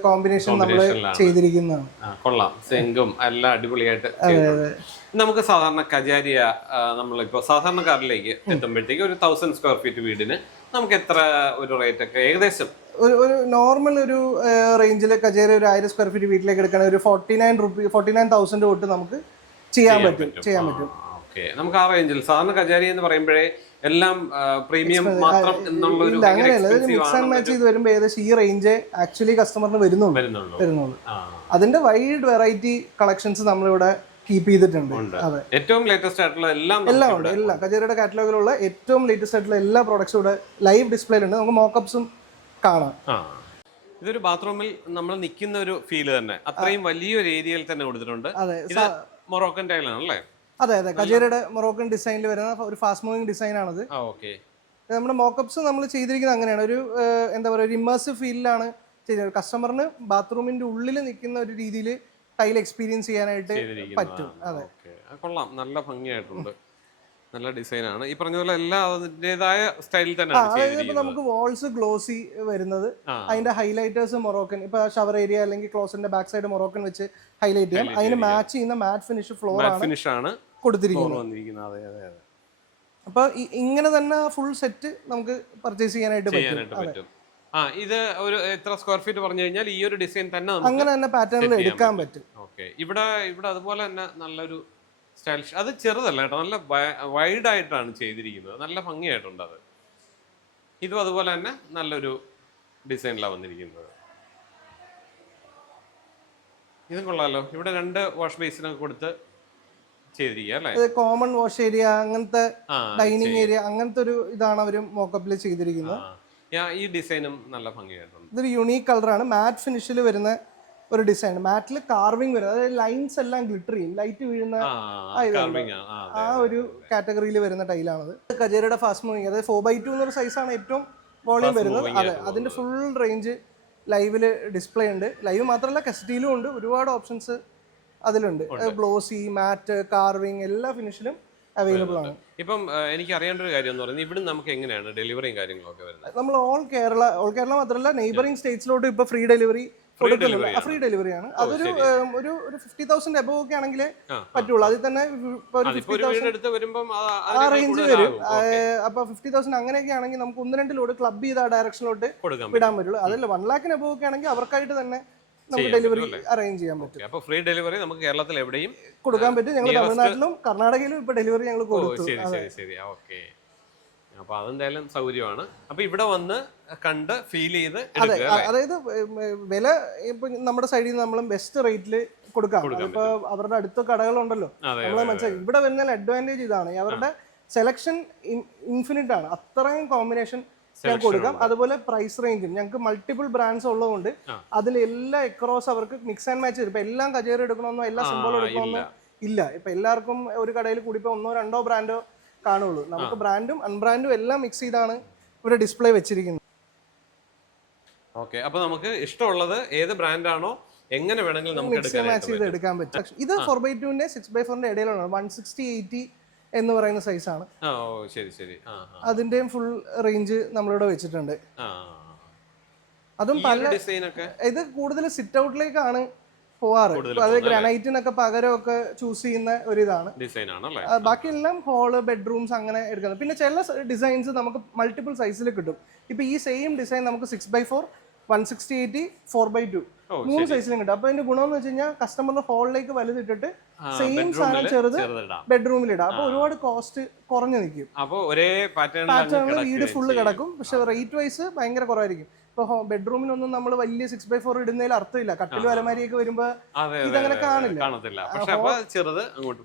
കോമ്പിനേഷൻ നമ്മൾ ചെയ്തിരിക്കുന്നതാണ്. കൊള്ളാം. സിങ്കും എല്ലാം അടിപൊളിയായിട്ട്. നമുക്ക് സാധാരണ കജാരിയ നമ്മളിപ്പോ സാധാരണക്കാരിലേക്ക് എത്തുമ്പോഴത്തേക്ക് ഒരു 1000 സ്ക്വയർ ഫീറ്റ് വീടിന് നമുക്ക് എത്ര ഒരു റേറ്റ് ഒക്കെ ഏകദേശം ഒരു നോർമൽ ഒരു റേഞ്ചിൽ കജേരി ഒരു 1000 സ്ക്വയർ ഫീറ്റ് വീട്ടിലേക്ക് എടുക്കുകയാണെങ്കിൽ ഒരു 49,000 തൊട്ട് നമുക്ക് ചെയ്യാൻ പറ്റും. നമുക്ക് ആ റേഞ്ചിൽ സാധാരണ കജാരി എന്ന് പറയുമ്പോഴേ എല്ലാം പ്രീമിയം മാത്രം എന്നുള്ള ഒരു ഇല്ല, അങ്ങനെയല്ല. ഒരു മിക്സ് ആൻഡ് മാച്ച് ചെയ്ത് വരുമ്പോൾ ഏകദേശം ഈ റേഞ്ച് ആക്ച്വലി കസ്റ്റമറിന് വരുന്നുള്ളൂ. അതിന്റെ വൈഡ് വെറൈറ്റി കളക്ഷൻസ് നമ്മളിവിടെ കീപ്പ് ചെയ്തിട്ടുണ്ട്. അതെ, ഏറ്റവും ലേറ്റസ്റ്റ് ആയിട്ടുള്ള എല്ലാം ഉണ്ട്. എല്ലാം കജേരയുടെ കാറ്റലോഗിലുള്ള ഏറ്റവും ലേറ്റസ്റ്റ് ആയിട്ടുള്ള എല്ലാ പ്രോഡക്ട്സും ഇവിടെ ലൈവ് ഡിസ്പ്ലേയിലുണ്ട്. നമുക്ക് മോക്കപ്സും കാണാം. ഇതൊരു ബാത്റൂമിൽ നമ്മൾ നിൽക്കുന്ന ഒരു ഫീല് തന്നെ, അത്രയും വലിയൊരു ഏരിയയിൽ തന്നെ കൊടുത്തിട്ടുണ്ട്. ഇത് മൊറോക്കൻ ടൈലാണ് അല്ലേ? അതെ, കജേരയുടെ മൊറോക്കൻ ഡിസൈനിൽ വരുന്ന ഒരു ഫാസ്റ്റ് മൂവിംഗ് ഡിസൈൻ ആണത്. നമ്മുടെ മോക്കപ്സ് നമ്മൾ ചെയ്തിരിക്കുന്നത് അങ്ങനെയാണ്. ഒരു എന്താ പറയുക, ഒരു ഇമ്മേഴ്സീവ് ഫീലിലാണ് ചെയ്തിരിക്കുന്നത്. കസ്റ്റമറിന് ബാത്റൂമിന്റെ ഉള്ളിൽ നിൽക്കുന്ന ഒരു രീതിയിൽ ടൈൽ എക്സ്പീരിയൻസ് ചെയ്യാനായിട്ട് പറ്റും. അതെ, കൊള്ളാം, നല്ല ഭംഗിയായിട്ടുണ്ട്, നല്ല ഡിസൈനാണ്. ഈ പറഞ്ഞ പോലെ എല്ലാം അതിൻ്റെതായ സ്റ്റൈലിൽ തന്നെ. നമുക്ക് വാൾസ് ഗ്ലോസി വരുന്നത്, അതിന്റെ ഹൈലൈറ്റേഴ്സ് മൊറോക്കൻ. ഇപ്പൊ ഷവർ ഏരിയ അല്ലെങ്കിൽ ക്ലോസിന്റെ ബാക്ക് സൈഡ് മൊറോക്കൻ വെച്ച് ഹൈലൈറ്റ് ചെയ്യാം. അതിന് മാച്ച് ചെയ്യുന്ന മാറ്റ് ഫിനിഷ് ഫ്ലോർ ആണ് കൊടുത്തിരിക്കുന്നത്. അപ്പൊ ഇങ്ങനെ തന്നെ ഫുൾ സെറ്റ് നമുക്ക് പർച്ചേസ് ചെയ്യാനായിട്ട് പറ്റും. ഇത് ഒരു എത്ര സ്ക്വയർ ഫീറ്റ് പറഞ്ഞു കഴിഞ്ഞാൽ ഈ ഒരു ഡിസൈൻ തന്നെ അങ്ങനെ തന്നെ പാറ്റേണിൽ എടുക്കാൻ പറ്റും. ഇവിടെ അതുപോലെ തന്നെ നല്ലൊരു സ്റ്റൈലിഷ്, അത് ചെറുതല്ല കേട്ടോ, നല്ല വൈഡ് ആയിട്ടാണ് ചെയ്തിരിക്കുന്നത്, നല്ല ഭംഗിയായിട്ടുണ്ട് അത്. ഇതും അതുപോലെ തന്നെ നല്ലൊരു ഡിസൈനിലാണ് വന്നിരിക്കുന്നത്. ഇതും കൊള്ളാലോ. ഇവിടെ 2 വാഷ് ബേസിനൊക്കെ കൊടുത്ത് ചെയ്തിരിക്കുക അല്ലേ? കോമൺ വാഷ് ഏരിയ, അങ്ങനത്തെ ഡൈനിങ് ഏരിയ, അങ്ങനത്തെ ഒരു ഇതാണ് അവർ മോക്കപ്പിൽ ചെയ്തിരിക്കുന്നത്. ഈ ഡിസൈനും നല്ല ഭംഗിയായിട്ടുണ്ട്. ഇതൊരു യുണീക് കളറാണ്, മാറ്റ് ഫിനിഷിൽ വരുന്ന ഒരു ഡിസൈൻ. മാറ്റിൽ കാർവിംഗ് വരുന്നത്, അതായത് ലൈൻസ് എല്ലാം ഗ്ലിറ്റർ ചെയ്യും, ലൈറ്റ് വീഴുന്ന ആ ഒരു കാറ്റഗറിയിൽ വരുന്ന ടൈലാണത്. കജേരയുടെ ഫാസ്റ്റ് മൂവിംഗ്, അതായത് 4x2 എന്നൊരു സൈസാണ് ഏറ്റവും വോളിയം വരുന്നത്. അതെ, അതിന്റെ ഫുൾ റേഞ്ച് ലൈവില് ഡിസ്പ്ലേ ഉണ്ട്. ലൈവ് മാത്രമല്ല, കസ്റ്റഡിയിലും ഉണ്ട്. ഒരുപാട് ഓപ്ഷൻസ് അതിലുണ്ട്. ഗ്ലോസി, മാറ്റ്, കാർവിംഗ് എല്ലാ ഫിനിഷിലും അവൈലബിൾ ആണ്. ഇപ്പം എനിക്ക് അറിയേണ്ട ഒരു കാര്യം എന്ന് പറയുന്നത്, ഇവിടെ നമുക്ക് എങ്ങനെയാണ് ഡെലിവറിയും കാര്യങ്ങളൊക്കെ വരുന്നത്? നമ്മൾ ഓൾ കേരള മാത്രമല്ല, നെയ്ബറിംഗ് സ്റ്റേറ്റ്സിലോട്ട് ഇപ്പൊ ഫ്രീ ഡെലിവറി കൊടുക്കുന്നുണ്ട്. ഫ്രീ ഡെലിവറിയാണ്. അതൊരു ഒരു 50,000 എബോവ് ഒക്കെ ആണെങ്കിലേ പറ്റുള്ളൂ. അതിൽ തന്നെ ആ റേഞ്ച് വരും. അപ്പൊ 50,000 അങ്ങനെയൊക്കെ ആണെങ്കിൽ നമുക്ക് 1-2 ലോഡ് ക്ലബ് ചെയ്ത് ആ ഡയറക്ഷനിലോട്ട് വിടാൻ പറ്റുള്ളൂ. അതല്ല 1 lakhന് എബോവ് ഒക്കെ ആണെങ്കിൽ അവർക്കായിട്ട് തന്നെ നമുക്ക് ഡെലിവറി അറേഞ്ച് ചെയ്യാൻ പറ്റും. അപ്പൊ ഫ്രീ ഡെലിവറി നമുക്ക് കേരളത്തിൽ എവിടെയും കൊടുക്കാൻ പറ്റും. ഞങ്ങൾ തമിഴ്നാട്ടിലും കർണാടകയിലും ഇപ്പൊ ഡെലിവറി ഞങ്ങൾ കൊടുത്തു. അപ്പൊ അതെന്തായാലും സൗകര്യമാണ്. അപ്പൊ ഇവിടെ വന്ന് കണ്ട് ഫീൽ ചെയ്ത്, അതായത് വില ഇപ്പൊ നമ്മുടെ സൈഡിൽ നിന്ന് നമ്മൾ ബെസ്റ്റ് റേറ്റിൽ കൊടുക്കാം. ഇപ്പൊ അവരുടെ അടുത്ത കടകളുണ്ടല്ലോ, നമ്മളെ മനസ്സിലാക്കി. ഇവിടെ വരുന്ന അഡ്വാൻറ്റേജ് ഇതാണ്, അവരുടെ സെലക്ഷൻ ഇൻഫിനിറ്റ് ആണ്. അത്രയും കോമ്പിനേഷൻ ഞങ്ങൾക്ക് കൊടുക്കാം. അതുപോലെ പ്രൈസ് റേഞ്ചും ഞങ്ങൾക്ക് മൾട്ടിപ്പിൾ ബ്രാൻഡ്സ് ഉള്ളതുകൊണ്ട് അതിലെല്ലാം അക്രോസ് അവർക്ക് മിക്സ് ആൻഡ് മാച്ച് ചെയ്യും. ഇപ്പൊ എല്ലാം കജേര എടുക്കണമെന്നോ എല്ലാ സിംബോളും എടുക്കണമെന്നോ ഇല്ല. ഇപ്പൊ എല്ലാവർക്കും ഒരു കടയിൽ കൂടി ഇപ്പൊ 1-2 ബ്രാൻഡോ കാണുള്ളൂ. നമുക്ക് ബ്രാൻഡും അൺബ്രാൻഡും എല്ലാം മിക്സ് ചെയ്താണ് ഇവിടെ ഡിസ്പ്ലേ വെച്ചിരിക്കുന്നത്. ഓക്കെ, അപ്പൊ നമുക്ക് ഇഷ്ടമുള്ളത് ഏത് ബ്രാൻഡാണോ എങ്ങനെ വേണമെങ്കിലും നമുക്ക് എടുക്കാൻ പറ്റും. ഇത് 4x2ന്റെ 6x4ന്റെ ഇടയിലാണ് 160-80 എന്ന് പറയുന്ന സൈസാണ്. അതിന്റെയും ഫുൾ റേഞ്ച് നമ്മളിവിടെ വെച്ചിട്ടുണ്ട്. അതും പല ഇത് കൂടുതൽ സിറ്റ് ഔട്ടിലേക്കാണ് പോവാറ്. അത് ഗ്രാനൈറ്റിനൊക്കെ പകരമൊക്കെ ചൂസ് ചെയ്യുന്ന ഒരു ഇതാണ്. ബാക്കിയെല്ലാം ഹോള്, ബെഡ്റൂംസ് അങ്ങനെ എടുക്കുന്നത്. പിന്നെ ചില ഡിസൈൻസ് നമുക്ക് മൾട്ടിപ്പിൾ സൈസിൽ കിട്ടും. ഇപ്പൊ ഈ സെയിം ഡിസൈൻ നമുക്ക് 6x4, 160-80, 4x2 3 സൈസിലും കിട്ടും. അപ്പൊ അതിന്റെ ഗുണം എന്ന് വെച്ച് കഴിഞ്ഞാൽ കസ്റ്റമറിന്റെ ഹോളിലേക്ക് വലുതിട്ടിട്ട് സെയിം സാധനം ചെറുത് ബെഡ്റൂമിൽ ഇടാം. അപ്പൊ ഒരുപാട് കോസ്റ്റ് കുറഞ്ഞു നിൽക്കും. പാറ്റേണിൽ വീട് ഫുള്ള് കിടക്കും. പക്ഷെ റേറ്റ് വൈസ് ഭയങ്കര കുറവായിരിക്കും. ഇപ്പൊ ബെഡ്റൂമിനൊന്നും നമ്മൾ വലിയ 6x4 ഇടുന്നതിൽ അർത്ഥമില്ല. കട്ടിലും അലമാരിയൊക്കെ വരുമ്പോ ഇതങ്ങനെ കാണില്ല.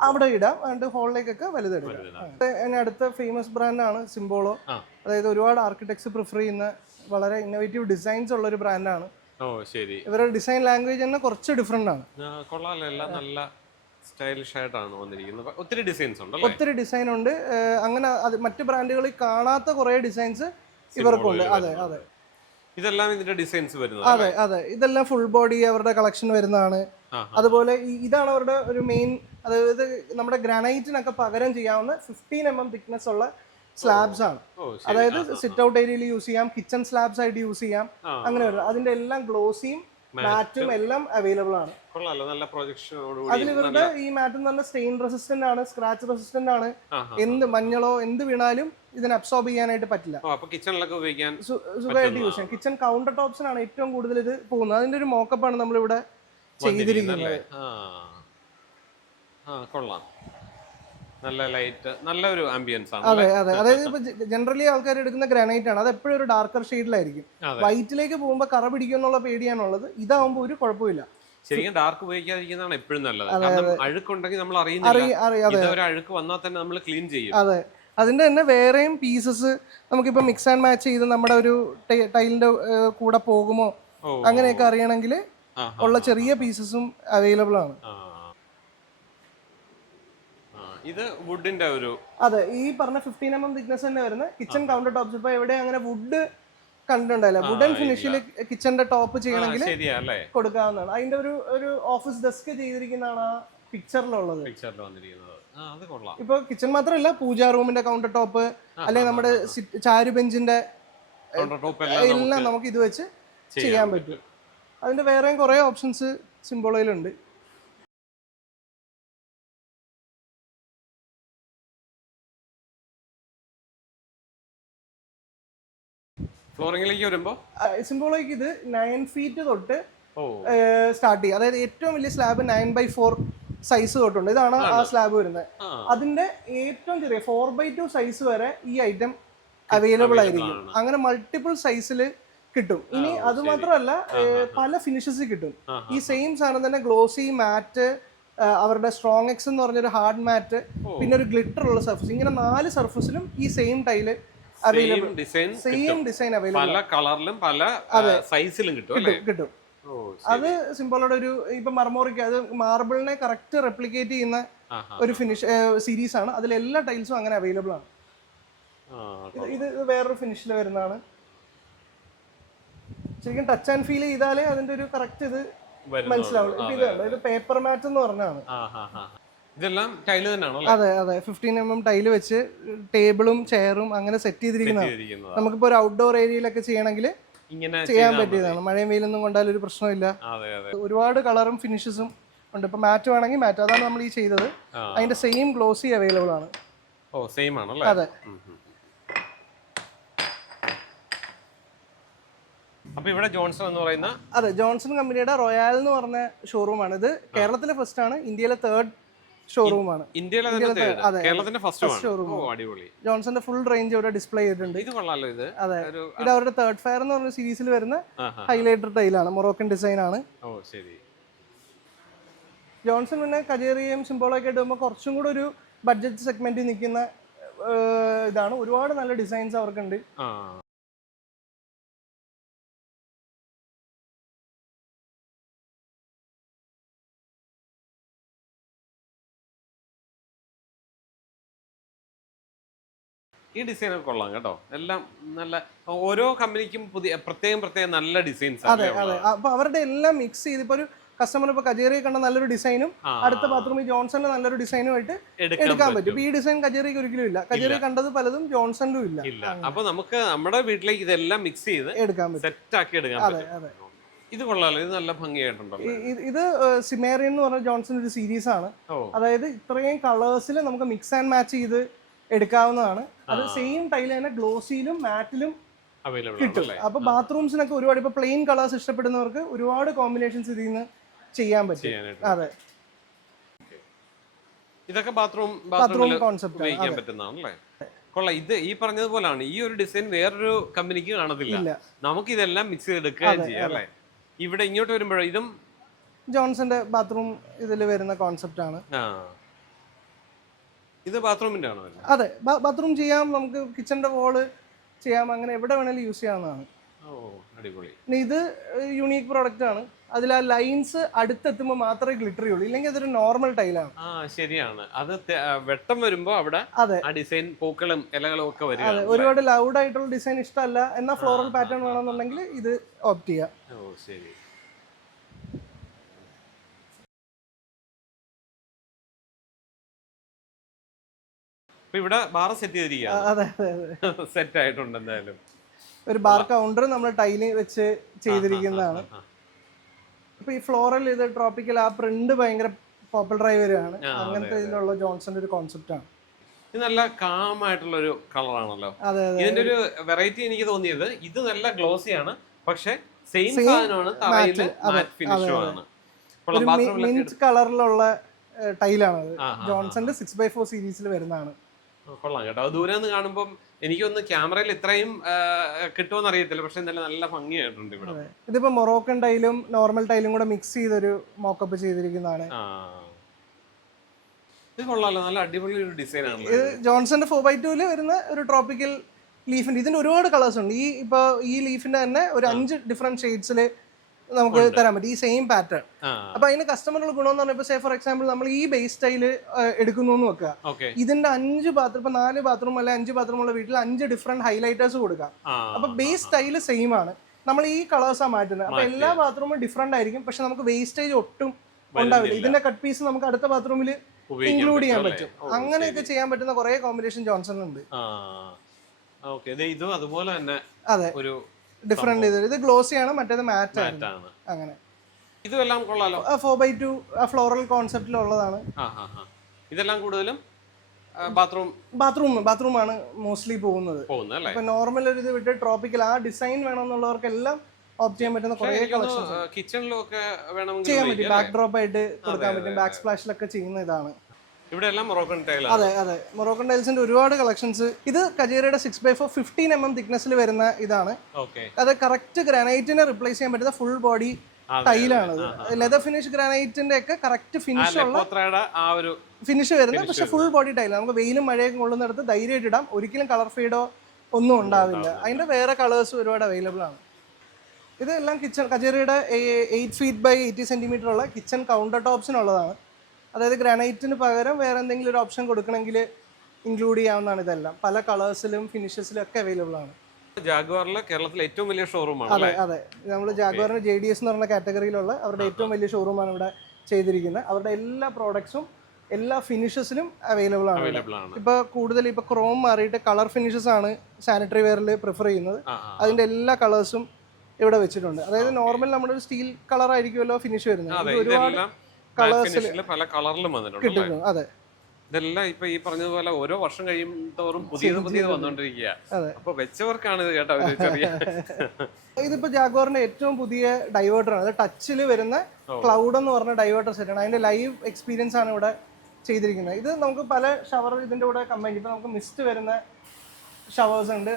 അവിടെ ഇടാം. അതുകൊണ്ട് ഹോളിലേക്കൊക്കെ വലുതെടുക്കാം. അടുത്ത ഫേമസ് ബ്രാൻഡാണ് സിംബോളോ. അതായത് ഒരുപാട് ആർക്കിടെക്ട്സ് പ്രിഫർ ചെയ്യുന്ന വളരെ ഇന്നോവേറ്റീവ് ഡിസൈൻസ് ഉള്ള ഒരു ബ്രാൻഡാണ്. ഇവരുടെ ഡിസൈൻ ലാംഗ്വേജ് തന്നെ കുറച്ച് ഡിഫറെന്റ് ആണ്. നല്ല സ്റ്റൈലിഷ് ആയിട്ടാണ് വന്നിരിക്കുന്നത്. ഒത്തിരി ഡിസൈൻ ഉണ്ട്. അങ്ങനെ മറ്റു ബ്രാൻഡുകളിൽ കാണാത്ത കുറെ ഡിസൈൻസ് ഇവർക്കുണ്ട്. അതെ, ഇതെല്ലാം ഇതിന്റെ ഡിസൈൻസ് വരുന്നത്. അതെ, ഇതെല്ലാം ഫുൾ ബോഡി അവരുടെ കളക്ഷൻ വരുന്നതാണ്. അതുപോലെ ഇതാണ് അവരുടെ ഒരു മെയിൻ, അതായത് നമ്മുടെ ഗ്രാനൈറ്റിനൊക്കെ പകരം ചെയ്യാവുന്ന 15 mm തിക്നെസ് ഉള്ള സ്ലാബ്സ് ആണ്. അതായത് സിറ്റ് ഔട്ട് ഏരിയയിൽ യൂസ് ചെയ്യാം, കിച്ചൺ സ്ലാബ്സ് ആയിട്ട് യൂസ് ചെയ്യാം. അങ്ങനെ വരും. അതിന്റെ എല്ലാം ഗ്ലോസിയും മാറ്റും എല്ലാം അവൈലബിൾ ആണ്. അതിൽ ഇവരുടെ ഈ മാറ്റും നല്ല സ്റ്റെയിൻ റെസിസ്റ്റന്റ് ആണ്, സ്ക്രാച്ച് റെസിസ്റ്റന്റ് ആണ്. എന്ത് മഞ്ഞളോ എന്ത് വീണാലും ഇതിനെ അബ്സോർബ് ചെയ്യാനായിട്ട് പറ്റില്ല. സുഖമായിട്ട് യൂസ് ചെയ്യാം. കിച്ചൺ കൗണ്ടർ ടോപ്സിനാണ് ഏറ്റവും കൂടുതൽ ഇത് പോകുന്നത്. അതിന്റെ ഒരു മോക്കപ്പ് ആണ് നമ്മൾ ഇവിടെ ചെയ്തിരിക്കുന്നത്. നല്ല ലൈറ്റ്, നല്ലൊരു ആംബിയൻസ് ആണ്. അതെ അതെ, അതായത് ഇപ്പൊ ജനറലി ആൾക്കാർ എടുക്കുന്ന ഗ്രാനൈറ്റ് ആണ്, അത് എപ്പോഴും ഒരു ഡാർക്കർ ഷെയ്ഡിലായിരിക്കും. വൈറ്റിലേക്ക് പോകുമ്പോൾ കറ പിടിക്കും എന്നുള്ള പേടിയാണുള്ളത്. ഇതാവുമ്പോൾ ഒരു കുഴപ്പമില്ല. ശരിക്കും ഡാർക്ക് ഉപയോഗിക്കാതിരിക്കുന്നതാണ് എപ്പോഴും നല്ലത്. കാരണം അഴുക്കുണ്ടെങ്കിൽ നമ്മൾ അറിയുന്നില്ല. ഇത് ഒരു അഴുക്ക് വന്നാൽ തന്നെ നമ്മൾ ക്ലീൻ ചെയ്യും. അതെ, അതിന്റെ തന്നെ വേറെയും പീസസ് നമുക്കിപ്പോൾ മിക്സ് ആൻഡ് മാച്ച് ചെയ്ത് നമ്മുടെ ഒരു ടൈലിന്റെ കൂടെ പോകുമോ അങ്ങനെയൊക്കെ അറിയണമെങ്കിൽ ഉള്ള ചെറിയ പീസസും അവൈലബിൾ ആണ്. ഇത് വുഡിന്റെ ഒരു, അതെ, ഈ പറഞ്ഞ 15 mm തിക്നെസ് തന്നെ വരുന്ന കിച്ചൺ കൗണ്ടർ ടോപ്സ്. ഇപ്പൊ എവിടെ അങ്ങനെ വുഡ് കണ്ടിട്ടുണ്ടല്ലേ, വുഡൻ ഫിനിഷിൽ കിച്ചന്റെ ടോപ്പ് ചെയ്യണമെങ്കിൽ കൊടുക്കാവുന്നതാണ്. അതിന്റെ ഒരു ഓഫീസ് ഡെസ്ക് ചെയ്തിരിക്കുന്നതാണ് ആ പിക്ചറിലുള്ളത്. ഇപ്പൊ കിച്ചൺ മാത്രമല്ല, പൂജാ റൂമിന്റെ കൗണ്ടർ ടോപ്പ് അല്ലെങ്കിൽ നമ്മുടെ ചാരു ബെഞ്ചിന്റെ എല്ലാം നമുക്ക് ഇത് വെച്ച് ചെയ്യാൻ പറ്റും. അതിന്റെ വേറെയും കുറെ ഓപ്ഷൻസ് സിംബോളയിലുണ്ട്. ഫ്ലോറിംഗിലേക്ക് വരുമ്പോൾ സിംബോളയ്ക്ക് ഇത് 9 feet തൊട്ട് സ്റ്റാർട്ട് ചെയ്യും. അതായത് ഏറ്റവും വലിയ സ്ലാബ് 9x4 സൈസ് തൊട്ടുണ്ട്. ഇതാണ് ആ സ്ലാബ് വരുന്നത്. അതിന്റെ ഏറ്റവും ചെറിയ 4x2 സൈസ് വരെ ഈ ഐറ്റം അവൈലബിൾ ആയിരിക്കും. അങ്ങനെ മൾട്ടിപ്പിൾ സൈസിൽ കിട്ടും. ഇനി അത് മാത്രമല്ല, പല ഫിനിഷസ് കിട്ടും. ഈ സെയിം സാധനം തന്നെ ഗ്ലോസി മാറ്റ്, അവരുടെ സ്ട്രോങ് എക്സ് എന്ന് പറഞ്ഞൊരു ഹാർഡ് മാറ്റ്, പിന്നെ ഒരു ഗ്ലിറ്റർ ഉള്ള സർഫസ്, ഇങ്ങനെ 4 സർഫസിലും ഈ same tile available, same design available, പല കളറിലും പല സൈസിലും കിട്ടും. അത് സിംബോളയുടെ ഒരു ഇപ്പൊ മർമോറിക്ക്, അത് മാർബിളിനെ കറക്റ്റ് റെപ്ലിക്കേറ്റ് ചെയ്യുന്ന ഒരു ഫിനിഷ് സീരീസ് ആണ്. അതിൽ എല്ലാ ടൈൽസും അങ്ങനെ അവൈലബിൾ ആണ്. ഇത് വേറൊരു ഫിനിഷിൽ വരുന്നതാണ്. ശരിക്കും ടച്ച് ആൻഡ് ഫീൽ ചെയ്താലേ അതിന്റെ ഒരു കറക്റ്റ് ഇത് മനസ്സിലാവുള്ളൂ. ഇത് പേപ്പർ മാറ്റ് എന്ന് പറഞ്ഞാണ്. ഇതെല്ലാം ടൈല് തന്നെയാണോ? അതെ അതെ, 15 mm ടൈല് വെച്ച് ടേബിളും ചെയറും അങ്ങനെ സെറ്റ് ചെയ്തിരിക്കുന്നതാണ്. നമുക്കിപ്പോ ഒരു ഔട്ട്ഡോർ ഏരിയയിലൊക്കെ ചെയ്യണമെങ്കിൽ ചെയ്യാൻ പറ്റിയതാണ്. മഴയും വെയിലൊന്നും കൊണ്ടാലും ഒരു പ്രശ്നമില്ല. ഒരുപാട് കളറും ഫിനിഷസും ഉണ്ട്. ഇപ്പൊ മാറ്റ് വേണമെങ്കിൽ മാറ്റ്, അതാണ് നമ്മൾ ഈ ചെയ്തത്. അതിന്റെ സെയിം ഗ്ലോസി അവൈലബിൾ ആണ്. അതെ. അപ്പൊ ഇവിടെ ജോൺസൺ എന്ന് പറയുന്ന, അതെ, ജോൺസൺ കമ്പനിയുടെ റോയാൽ എന്ന് പറഞ്ഞ ഷോറൂമാണ്. ഇത് കേരളത്തിലെ ഫസ്റ്റ് ആണ്, ഇന്ത്യയിലെ 3rd ഷോറൂമാണ്. ജോൺസന്റെ ഫുൾ റേഞ്ച് ഇവിടെ ഡിസ്പ്ലേ ചെയ്തിട്ടുണ്ട്. അതെ, ഇത് അവരുടെ 3rd ഫെയർ എന്ന് പറഞ്ഞ സീരീസിൽ വരുന്ന ഹൈലൈറ്റർ ടൈലാണ്, മൊറോക്കൻ ഡിസൈൻ ആണ്. ജോൺസൺ പിന്നെ കജേറിയയും സിംബോളൊക്കെ ആയിട്ട് വരുമ്പോൾ കുറച്ചും കൂടെ ഒരു ബഡ്ജറ്റ് സെഗ്മെന്റിൽ നിൽക്കുന്ന ഇതാണ്. ഒരുപാട് നല്ല ഡിസൈൻസ് അവർക്കുണ്ട്. ഈ ഡിസൈൻ ഒക്കെ കൊള്ളാം കേട്ടോ. എല്ലാം നല്ല, ഓരോ കമ്പനിക്കും പുതിയ പ്രത്യേകം നല്ല ഡിസൈൻസ്. അതെ അതെ, അപ്പൊ അവരുടെ എല്ലാം മിക്സ് ചെയ്ത് ഇപ്പൊ ഒരു കസ്റ്റമർ ഇപ്പൊ കജേറിയെ കണ്ട നല്ലൊരു ഡിസൈനും അടുത്ത ബാത്റൂമിൽ ജോൺസന്റെ നല്ലൊരു ഡിസൈനും ആയിട്ട് എടുക്കാൻ പറ്റും. ഈ ഡിസൈൻ കജേറിക്ക് ഒരിക്കലും ഇല്ല. കജേറി കണ്ടത് പലതും ജോൺസണിലും ഇല്ല. അപ്പൊ നമുക്ക് നമ്മുടെ വീട്ടിലേക്ക് ഇതെല്ലാം മിക്സ് ചെയ്ത് എടുക്കാൻ പറ്റും, സെറ്റ് ആക്കി എടുക്കാൻ പറ്റും. ഇത് കൊള്ളാലോ, ഇത് നല്ല ഭംഗിയായിട്ടുണ്ടല്ലോ. ഇത് സിമേറിയൻ എന്ന് പറഞ്ഞ ജോൺസൺ ഒരു സീരീസ് ആണ്. അതായത് ഇത്രയും കളേഴ്സിൽ നമുക്ക് മിക്സ് ആൻഡ് മാച്ച് ചെയ്ത് എടുക്കാവുന്നതാണ്. അത് സെയിം ടൈൽ തന്നെ ഗ്ലോസിയിലും മാറ്റിലും കിട്ടും. അപ്പൊ ബാത്റൂംസിനൊക്കെ ഒരുപാട്, ഇപ്പൊ പ്ലെയിൻ കളേഴ്സ് ഇഷ്ടപ്പെടുന്നവർക്ക് ഒരുപാട് കോമ്പിനേഷൻസ് ഇതിൽ നിന്ന് ചെയ്യാൻ പറ്റും. അതെ, ഇതൊക്കെ ബാത്റൂം കോൺസെപ്റ്റ് ഉപയോഗിക്കാൻ പറ്റുന്നതാണല്ലേ. കൊള്ളാം. ഇത് ഈ പറഞ്ഞതുപോലാണ്, ഈ ഒരു ഡിസൈൻ വേറൊരു കമ്പനിക്ക് കാണത്തില്ല. നമുക്ക് ഇതെല്ലാം മിക്സ് ചെയ്തെടുക്കുകയും ചെയ്യാം അല്ലേ. ഇവിടെ ഇങ്ങോട്ട് വരുമ്പോഴോ ഇതും ജോൺസന്റെ ബാത്റൂം ഇതിൽ വരുന്ന കോൺസെപ്റ്റ് ആണ്. ഇത് ബാത്റൂമിന്റെ ആണോ? അതെ, ബാത്റൂം ചെയ്യാം, നമുക്ക് കിച്ചന്റെ വോള് ചെയ്യാം, അങ്ങനെ എവിടെ വേണേലും യൂസ് ചെയ്യാവുന്നതാണ്. ഇത് യൂണീക്ക് പ്രോഡക്റ്റ് ആണ്. അതിൽ ആ ലൈൻസ് അടുത്തെത്തുമ്പോൾ മാത്രമേ ഗ്ലിറ്ററി ഉള്ളൂ, ഇല്ലെങ്കിൽ അതൊരു നോർമൽ ടൈലാണ്. ശരിയാണ്, അത് വെട്ടം വരുമ്പോ അവിടെ ആ ഡിസൈൻ പൂക്കളും ഇലകളും ഒക്കെ വരും. അതെ, ഒരുപാട് ലൗഡ് ആയിട്ടുള്ള ഡിസൈൻ ഇഷ്ടമല്ല, എന്നാൽ ഫ്ലോറൽ പാറ്റേൺ വേണമെന്നുണ്ടെങ്കിൽ ഇത് ഓപ്റ്റ് ചെയ്യാം. ശരി. ഇവിടെ ബാർ സെറ്റ് ചെയ്തിരിക്കുകയാണ്. സെറ്റ് ആയിട്ടുണ്ട്. എന്തായാലും ഒരു ബാർ കൗണ്ടർ നമ്മൾ ടൈല് വെച്ച് ചെയ്തിരിക്കുന്നതാണ്. ഇപ്പൊ ഈ ഫ്ലോറൽ ഇത് ട്രോപ്പിക്കൽ ആ പ്രിന്റ് ഭയങ്കര പോപ്പുലർ ആയി വരികയാണ്. അങ്ങനത്തെ ഇതിലുള്ള ജോൺസന്റെ ഒരു കോൺസെപ്റ്റ് ആണ്. ഇത് നല്ല കാം ആയിട്ടുള്ള ഒരു കളറാണല്ലോ. ഇതിന്റെ ഒരു വെറൈറ്റി എനിക്ക് തോന്നിയത്, ഇത് നല്ല ഗ്ലോസി ആണ്, പക്ഷെ സെയിം സാധനമാണ്, തറയില് മാറ്റ് ഫിനിഷും ആണ്. മിന്റ് കളറിലുള്ള ടൈലാണത്. ജോൺസന്റെ 6x4 സീരീസിൽ വരുന്നതാണ്. കൊള്ളാം കേട്ടോ. അത് ദൂരെ നിന്ന് കാണുമ്പോൾ എനിക്കൊന്ന് ക്യാമറയിൽ ഇത്രയും കിട്ടുമെന്ന് അറിയത്തില്ല, പക്ഷെ എന്തായാലും നല്ല ഭംഗിയായിട്ടുണ്ട് ഇവിടെ. ഇതിപ്പോ മൊറോക്കൻ ടൈലും നോർമൽ ടൈലും കൂടെ മിക്സ് ചെയ്തൊരു മോക്കപ്പ് ചെയ്തിരിക്കുന്നതാണ്. ഇത് കൊള്ളാലോ, നല്ല അടിപൊളി ഒരു ഡിസൈൻ ആണ്. ഇത് ജോൺസന്റെ 4x2 വരുന്ന ഒരു ട്രോപ്പിക്കൽ ലീഫിന്റെ, ഇതിന്റെ ഒരുപാട് കളേഴ്സ് ഉണ്ട്. ഈ ലീഫിന്റെ തന്നെ ഒരു 5 ഡിഫറെന്റ് ഷെയ്ഡ്സിൽ നമുക്ക് തരാൻ പറ്റും ഈ സെയിം പാറ്റേൺ. അപ്പൊ അതിന് കസ്റ്റമറുടെ ഗുണമെന്ന് പറഞ്ഞാൽ സേ ഫോർ എക്സാമ്പിൾ നമ്മൾ ഈ ബേസ് സ്റ്റൈല് എടുക്കുന്നു എന്ന് വെക്കുക, ഇതിന്റെ 5 ബാത്റൂം, ഇപ്പൊ 4 ബാത്റൂം അല്ലെ 5 ബാത്റൂം ഉള്ള വീട്ടിൽ 5 ഡിഫറെന്റ് ഹൈലൈറ്റേഴ്സ് കൊടുക്കാം. അപ്പൊ ബേസ് സ്റ്റൈല് സെയിം ആണ്, നമ്മൾ ഈ കളേഴ്സാണ് മാറ്റുന്നത്. അപ്പൊ എല്ലാ ബാത്റൂമും ഡിഫറെന്റ് ആയിരിക്കും, പക്ഷെ നമുക്ക് വേസ്റ്റേജ് ഒട്ടും ഉണ്ടാവില്ല. ഇതിന്റെ കട്ട് പീസ് നമുക്ക് അടുത്ത ബാത്റൂമിൽ ഇൻക്ലൂഡ് ചെയ്യാൻ പറ്റും. അങ്ങനെയൊക്കെ ചെയ്യാൻ പറ്റുന്ന കുറെ കോമ്പിനേഷൻ ജോൺസണിലുണ്ട്. ഇതും അതുപോലെ തന്നെ ഒരു ഡിഫറെന്റ് ഇത് ഗ്ലോസി ആണ്, മറ്റേത് മാറ്റ് ആണ്. അങ്ങനെ ഇതെല്ലാം കൊള്ളാലോ. 4x2 floral കോൺസെപ്റ്റിലുള്ളതാണ്. ഇതെല്ലാം കൂടുതലും ബാത്റൂം ആണ് മോസ്റ്റ്ലി പോകുന്നത്. ഇപ്പൊ നോർമൽ ഒരു ഇത് വിട്ട് ട്രോപ്പിക്കൽ ആ ഡിസൈൻ വേണമെന്നുള്ളവർക്കെല്ലാം ഓപ്റ്റ് ചെയ്യാൻ പറ്റുന്ന കുറെ കളക്ഷൻസ് കിച്ചണിലൊക്കെ ചെയ്യാൻ പറ്റും. ബാക്ക് ഡ്രോപ്പ് ആയിട്ട് കൊടുക്കാൻ പറ്റും, ബാക്ക് സ്പ്ലാഷിലൊക്കെ ചെയ്യുന്ന ഇതാണ്. ഇവിടെ എല്ലാം മൊറോക്കൻ ടൈൽ. അതെ, മൊറോക്കൻ ടൈൽസിന്റെ ഒരുപാട് കളക്ഷൻസ്. ഇത് കജേരയുടെ 6x4 15mm തിക്നെസ്സിൽ വരുന്ന ഇതാണ്. അത് കറക്റ്റ് ഗ്രാനൈറ്റിനെ റിപ്ലേസ് ചെയ്യാൻ പറ്റുന്ന ഫുൾ ബോഡി ടൈലാണത്. ലെതർ ഫിനിഷ് ഗ്രാനൈറ്റിന്റെ ഒക്കെ കറക്റ്റ് ഫിനിഷ് ഉള്ള ഫിനിഷ് വരുന്നത്, പക്ഷെ ഫുൾ ബോഡി ടൈൽ. നമുക്ക് വെയിലും മഴയൊക്കെ കൊള്ളുന്നിടത്ത് ധൈര്യമായിട്ട് ഇടാം, ഒരിക്കലും കളർ ഫീഡോ ഒന്നും ഉണ്ടാവില്ല. അതിന്റെ വേറെ കളേഴ്സ് ഒരുപാട് അവൈലബിൾ ആണ്. ഇതെല്ലാം കിച്ചൺ കജേരയുടെ 8 feet by 80 cm ഉള്ള കിച്ചൺ കൗണ്ടർ ടോപ്സിനുള്ളതാണ്. അതായത് ഗ്രാനൈറ്റിന് പകരം വേറെ എന്തെങ്കിലും ഒരു ഓപ്ഷൻ കൊടുക്കണമെങ്കിൽ ഇൻക്ലൂഡ് ചെയ്യാവുന്നതാണ്. ഇതെല്ലാം പല കളേഴ്സിലും ഫിനിഷസിലും ഒക്കെ അവൈലബിൾ ആണ്. ജാഗ്വാറിലെ കേരളത്തിലെ ഏറ്റവും വലിയ ഷോറൂമാണ്. അതെ, നമ്മൾ ജാഗ്വാറിന് JDS എന്ന് പറഞ്ഞ കാറ്റഗറിയിലുള്ള അവരുടെ ഏറ്റവും വലിയ ഷോറൂമാണ് ഇവിടെ ചെയ്തിരിക്കുന്നത്. അവരുടെ എല്ലാ പ്രോഡക്ട്സും എല്ലാ ഫിനിഷസിലും അവൈലബിൾ ആണ്. ഇപ്പൊ കൂടുതൽ ഇപ്പൊ ക്രോം മാറിയിട്ട് കളർ ഫിനിഷസ് ആണ് സാനിറ്ററി വെയറിൽ പ്രിഫർ ചെയ്യുന്നത്. അതിന്റെ എല്ലാ കളേഴ്സും ഇവിടെ വെച്ചിട്ടുണ്ട്. അതായത് നോർമൽ നമ്മുടെ ഒരു സ്റ്റീൽ കളർ ആയിരിക്കുമല്ലോ ഫിനിഷ് വരുന്നത്, ഒരുപാട് പല കളറിലും വന്നിട്ടുണ്ട്. അതെ, ഇതെല്ലാം ഇപ്പൊ ഈ പറഞ്ഞതുപോലെ ഓരോ വർഷം കഴിയുമ്പോറും പുതിയത് വന്നുകൊണ്ടിരിക്കുക. അപ്പൊ വെച്ചവർക്കാണ് ഇത് കേട്ടോ ചെറിയ. ഇതിപ്പോ ജാഗ്വാറിന്റെ ഏറ്റവും പുതിയ ഡൈവേർട്ടർ ആണ്. അത് ടച്ചിൽ വരുന്ന ക്ലൗഡ് എന്ന് പറഞ്ഞ ഡൈവേർട്ടർ സെറ്റ് ആണ്. അതിന്റെ ലൈവ് എക്സ്പീരിയൻസ് ആണ് ഇവിടെ ചെയ്തിരിക്കുന്നത്. ഇത് നമുക്ക് പല ഷവർ ഇതിന്റെ കൂടെ കമ്പൈൻ ചെയ്യും. ഇപ്പൊ നമുക്ക് മിസ്റ്റ് വരുന്ന ഷവേഴ്സ് ഉണ്ട്,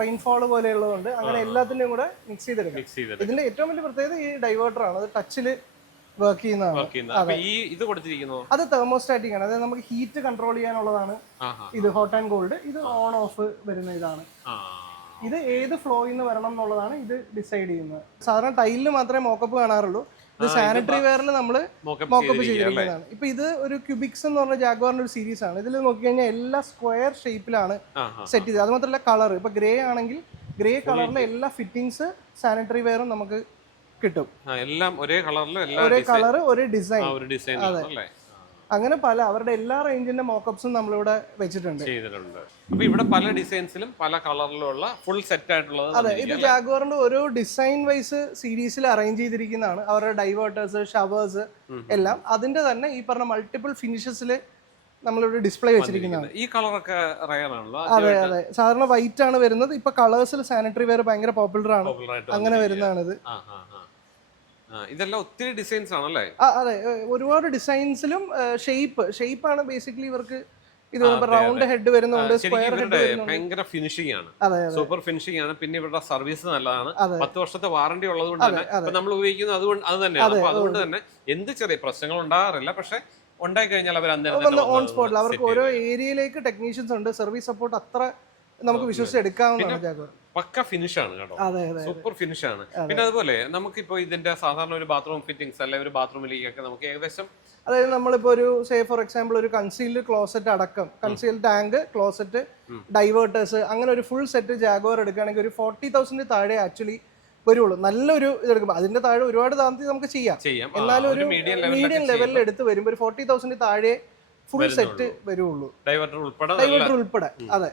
റെയിൻഫോൾ പോലെയുള്ളതുണ്ട്. അങ്ങനെ എല്ലാത്തിന്റെയും കൂടെ മിക്സ് ചെയ്തെടുക്കും. ഇതിന്റെ ഏറ്റവും വലിയ പ്രത്യേകത ഈ ഡൈവേർട്ടർ ആണ്. അത് ടച്ചില് വർക്ക് ചെയ്യുന്നതാണ്. അത് തെർമോസ്റ്റാറ്റിക് ആണ്. അതായത് നമുക്ക് ഹീറ്റ് കൺട്രോൾ ചെയ്യാനുള്ളതാണ്. ഇത് ഹോട്ട് ആൻഡ് കോൾഡ്, ഇത് ഓൺ ഓഫ് വരുന്ന ഇതാണ്. ഇത് ഏത് ഫ്ലോയിൽ നിന്ന് വരണം എന്നുള്ളതാണ് ഇത് ഡിസൈഡ് ചെയ്യുന്നത്. സാധാരണ ടൈലിന് മാത്രമേ മോക്കപ്പ് കാണാറുള്ളൂ. ഇത് സാനിറ്ററി വെയറിൽ നമ്മൾ മോക്കപ്പ് ചെയ്തിരിക്കുന്നതാണ്. ഇപ്പൊ ഇത് ഒരു ക്യൂബിക്സ് എന്ന് പറഞ്ഞ ജാഗ്വാറിന്റെ ഒരു സീരീസ് ആണ്. ഇതിൽ നോക്കിക്കഴിഞ്ഞാൽ എല്ലാ സ്ക്വയർ ഷേപ്പിലാണ് സെറ്റ് ചെയ്തത്. അത് മാത്രമല്ല കളർ, ഇപ്പൊ ഗ്രേ ആണെങ്കിൽ ഗ്രേ കളറിലെ എല്ലാ ഫിറ്റിംഗ്സ് സാനിറ്ററി വെയറും നമുക്ക് കിട്ടും. എല്ലാം ഒരേ കളർ ഒരേ ഡിസൈൻ. അതെ, അങ്ങനെ പല അവരുടെ എല്ലാ റേഞ്ചിന്റെ മോക്കപ്സും നമ്മളിവിടെ വെച്ചിട്ടുണ്ട്. അപ്പൊ ഇവിടെ പല ഡിസൈൻസിലും പല കളറിലുള്ള ഫുൾ സെറ്റ് ആയിട്ടുള്ളത്. അതെ, ഇത് ജാഗ്വാറിന്റെ ഓരോ ഡിസൈൻ വൈസ് സീരീസിൽ അറേഞ്ച് ചെയ്തിരിക്കുന്നതാണ്. അവരുടെ ഡൈവേർട്ടേഴ്സ്, ഷവേഴ്സ് എല്ലാം അതിന്റെ തന്നെ ഈ പറഞ്ഞ മൾട്ടിപ്പിൾ ഫിനിഷസിൽ നമ്മളിവിടെ ഡിസ്പ്ലേ വെച്ചിരിക്കുന്നതാണ്. ഈ കളറൊക്കെ റയർ ആണല്ലോ. അതെ, സാധാരണ വൈറ്റ് ആണ് വരുന്നത്. ഇപ്പൊ കളേഴ്സിൽ സാനിറ്ററി വെയർ ഭയങ്കര പോപ്പുലർ ആണ്. അങ്ങനെ വരുന്നതാണിത്. ഇതെല്ലാം ഒത്തിരി ഡിസൈൻസ് ആണല്ലേ? അതെ, ഒരുപാട് ഡിസൈൻസിലും ഷേപ്പാണ് ബേസിക്കലി ഇവർക്ക്. ഇത് റൗണ്ട് ഹെഡ് വരുന്നുണ്ട്, സ്ക്വയർ ഹെഡ് വരുന്നുണ്ട്. ഭയങ്കര ഫിനിഷിംഗ് ആണ്, സൂപ്പർ ഫിനിഷിംഗ് ആണ്. പിന്നെ ഇവരുടെ സർവീസ് നല്ലതാണ്. 10 വർഷത്തെ വാറണ്ടി ഉള്ളത് കൊണ്ട് തന്നെ നമ്മൾ ഉപയോഗിക്കുന്നത് അത് തന്നെയാണ്. അപ്പൊ അതുകൊണ്ട് തന്നെ എന്ത് ചെറിയ പ്രശ്നങ്ങൾ ഉണ്ടാകാറില്ല. പക്ഷെ ഉണ്ടായി കഴിഞ്ഞാൽ അവർ ഓൺ സ്പോട്ടിൽ അവർക്ക് ഓരോ ഏരിയയിലേക്ക് ടെക്നീഷ്യൻസ് ഉണ്ട്. സർവീസ് സപ്പോർട്ട് അത്ര നമുക്ക് വിശ്വസിച്ച് എടുക്കാവുന്നതാണ്. പക്ക ഫിനിഷ് ആണ് കേട്ടോ, സൂപ്പർ ഫിനിഷ് ആണ്. പിന്നെ അതുപോലെ നമുക്കിപ്പോ ഇതിന്റെ സാധാരണ ഒരു ബാത്റൂം ഫിറ്റിംഗ്സ് അല്ലെ ഒരു ബാത്റൂമിലേക്കൊക്കെ നമുക്ക് ഏകദേശം, അതായത് നമ്മളിപ്പോ ഒരു സേ ഫോർ എക്സാമ്പിൾ ഒരു കൺസീൽഡ് ക്ലോസറ്റ് അടക്കം, കൺസീൽഡ് ടാങ്ക്, ക്ലോസറ്റ്, ഡൈവേർട്ടേഴ്സ്, അങ്ങനെ ഒരു ഫുൾ സെറ്റ് ജാഗ്വാർ എടുക്കുകയാണെങ്കിൽ ഒരു 40,000 താഴെ ആക്ച്വലി വരുള്ളൂ. നല്ലൊരു ഇതെടുക്കുമ്പോൾ അതിന്റെ താഴെ ഒരുപാട് താമസി നമുക്ക് ചെയ്യാം. എന്നാലും ഒരു മീഡിയം ലെവലിൽ എടുത്ത് വരുമ്പോൾ ഒരു 40,000 താഴെ ഫുൾ സെറ്റ് വരുള്ളൂ, ഡൈവേർട്ടർ ഉൾപ്പെടെ. അതെ,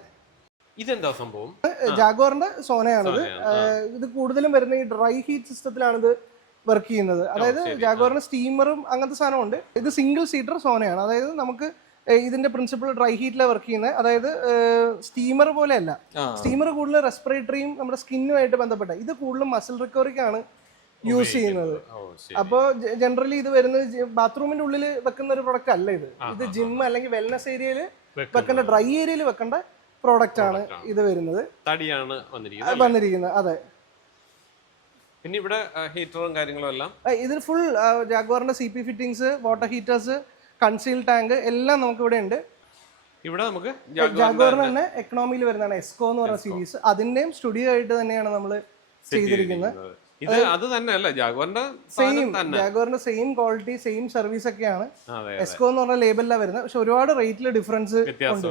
ഇതെന്താ സംഭവം? ജാഗ്വാറിന്റെ സോനയാണിത്. ഇത് കൂടുതലും വരുന്ന ഈ ഡ്രൈ ഹീറ്റ് സിസ്റ്റത്തിലാണിത് വർക്ക് ചെയ്യുന്നത്. അതായത് ജാഗ്വാറിന് സ്റ്റീമറും അങ്ങനത്തെ സാധനമുണ്ട്. ഇത് സിംഗിൾ സീറ്റർ സോനയാണ്. അതായത് നമുക്ക് ഇതിന്റെ പ്രിൻസിപ്പിൾ ഡ്രൈ ഹീറ്റിലാണ് വർക്ക് ചെയ്യുന്നത്. അതായത് സ്റ്റീമർ പോലെയല്ല. സ്റ്റീമർ കൂടുതൽ റെസ്പിറേറ്ററിയും നമ്മുടെ സ്കിന്നുമായിട്ട് ബന്ധപ്പെട്ട, ഇത് കൂടുതലും മസിൽ റിക്കവറിക്കാണ് യൂസ് ചെയ്യുന്നത്. അപ്പോൾ ജനറലി ഇത് വരുന്നത് ബാത്റൂമിന്റെ ഉള്ളിൽ വെക്കുന്ന ഒരു പ്രൊഡക്റ്റ് അല്ല ഇത്. ഇത് ജിം അല്ലെങ്കിൽ വെൽനസ് ഏരിയയിൽ വെക്കേണ്ട, ഡ്രൈ ഏരിയയിൽ വെക്കേണ്ട പ്രോഡക്റ്റ് ആണ് ഇത് വരുന്നത്. തടിയാണ് വന്നിരിക്കുന്നത്. അതെ. പിന്നെ ഇവിടെ ഹീറ്ററും കാര്യങ്ങളും എല്ലാം ഇതിൽ ഫുൾ ജാഗ്വാറിന്റെ CP fittings, water heaters, conceal tank എല്ലാം നമുക്ക് ഇവിടെ ഉണ്ട്. ഇവിടെ നമുക്ക് ജാഗ്വാറിന് തന്നെ എക്കണോമിയിൽ വരുന്നതാണ് എസ്കോ എന്ന് പറയുന്ന സീരീസ്. അതിന്റെയും സ്റ്റുഡിയോ ആയിട്ട് തന്നെയാണ് നമ്മൾ ചെയ്തിരിക്കുന്നത്. ഇത് അത് തന്നെയല്ല ജാഗ്വാറിന്റെ സെയിം ക്വാളിറ്റി, സെയിം സർവീസ് ഒക്കെയാണ്. എസ്കോ എന്ന് പറഞ്ഞ ലേബലിലാണ് വരുന്നത്. പക്ഷെ ഒരുപാട് റേറ്റിൽ ഡിഫറൻസ് ഉണ്ട്.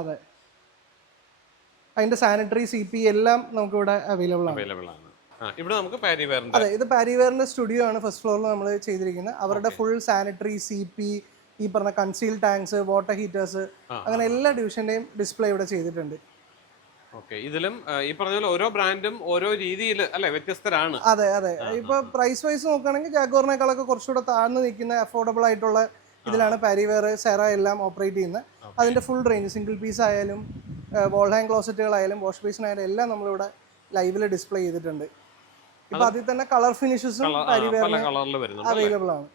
അതെ. അതിന്റെ സാനിറ്ററി CP എല്ലാം നമുക്ക് ഇവിടെ അവൈലബിൾ ആണ്. അതെ, ഇത് പാരിവെയറിന്റെ സ്റ്റുഡിയോ ആണ് ഫസ്റ്റ് ഫ്ലോറിൽ നമ്മൾ ചെയ്തിരിക്കുന്നത്. അവരുടെ ഫുൾ സാനിറ്ററി CP, ഈ പറഞ്ഞ കൺസീൽ ടാങ്ക്സ്, വാട്ടർ ഹീറ്റേഴ്സ്, അങ്ങനെ എല്ലാ ഡിവിഷന്റെയും ഡിസ്പ്ലേ ഇവിടെ ചെയ്തിട്ടുണ്ട്. ഇതിലും ഈ പറഞ്ഞ പോലെ ഓരോ ബ്രാൻഡും ഓരോ രീതിയിൽ അല്ലെ വ്യത്യസ്തരാണ്. അതെ. ഇപ്പൊ പ്രൈസ് വൈസ് നോക്കുകയാണെങ്കിൽ ജാഗ്വാറിനേക്കാളൊക്കെ കുറച്ചുകൂടെ താഴ്ന്നു നിൽക്കുന്ന അഫോർഡബിൾ ആയിട്ടുള്ള ഇതിലാണ് പാരിവെയർ, സെറ എല്ലാം ഓപ്പറേറ്റ് ചെയ്യുന്നത്. അതിന്റെ ഫുൾ റേഞ്ച്, സിംഗിൾ പീസ് ആയാലും വോൾ ഹാങ് ക്ലോസറ്റുകളായാലും വാഷ് ബേസിൻ ആയാലും എല്ലാം നമ്മളിവിടെ ലൈവില് ഡിസ്പ്ലേ ചെയ്തിട്ടുണ്ട്. ഇപ്പൊ അതിൽ തന്നെ കളർ ഫിനിഷസും പാരിവെയറിന് അവൈലബിൾ ആണ്.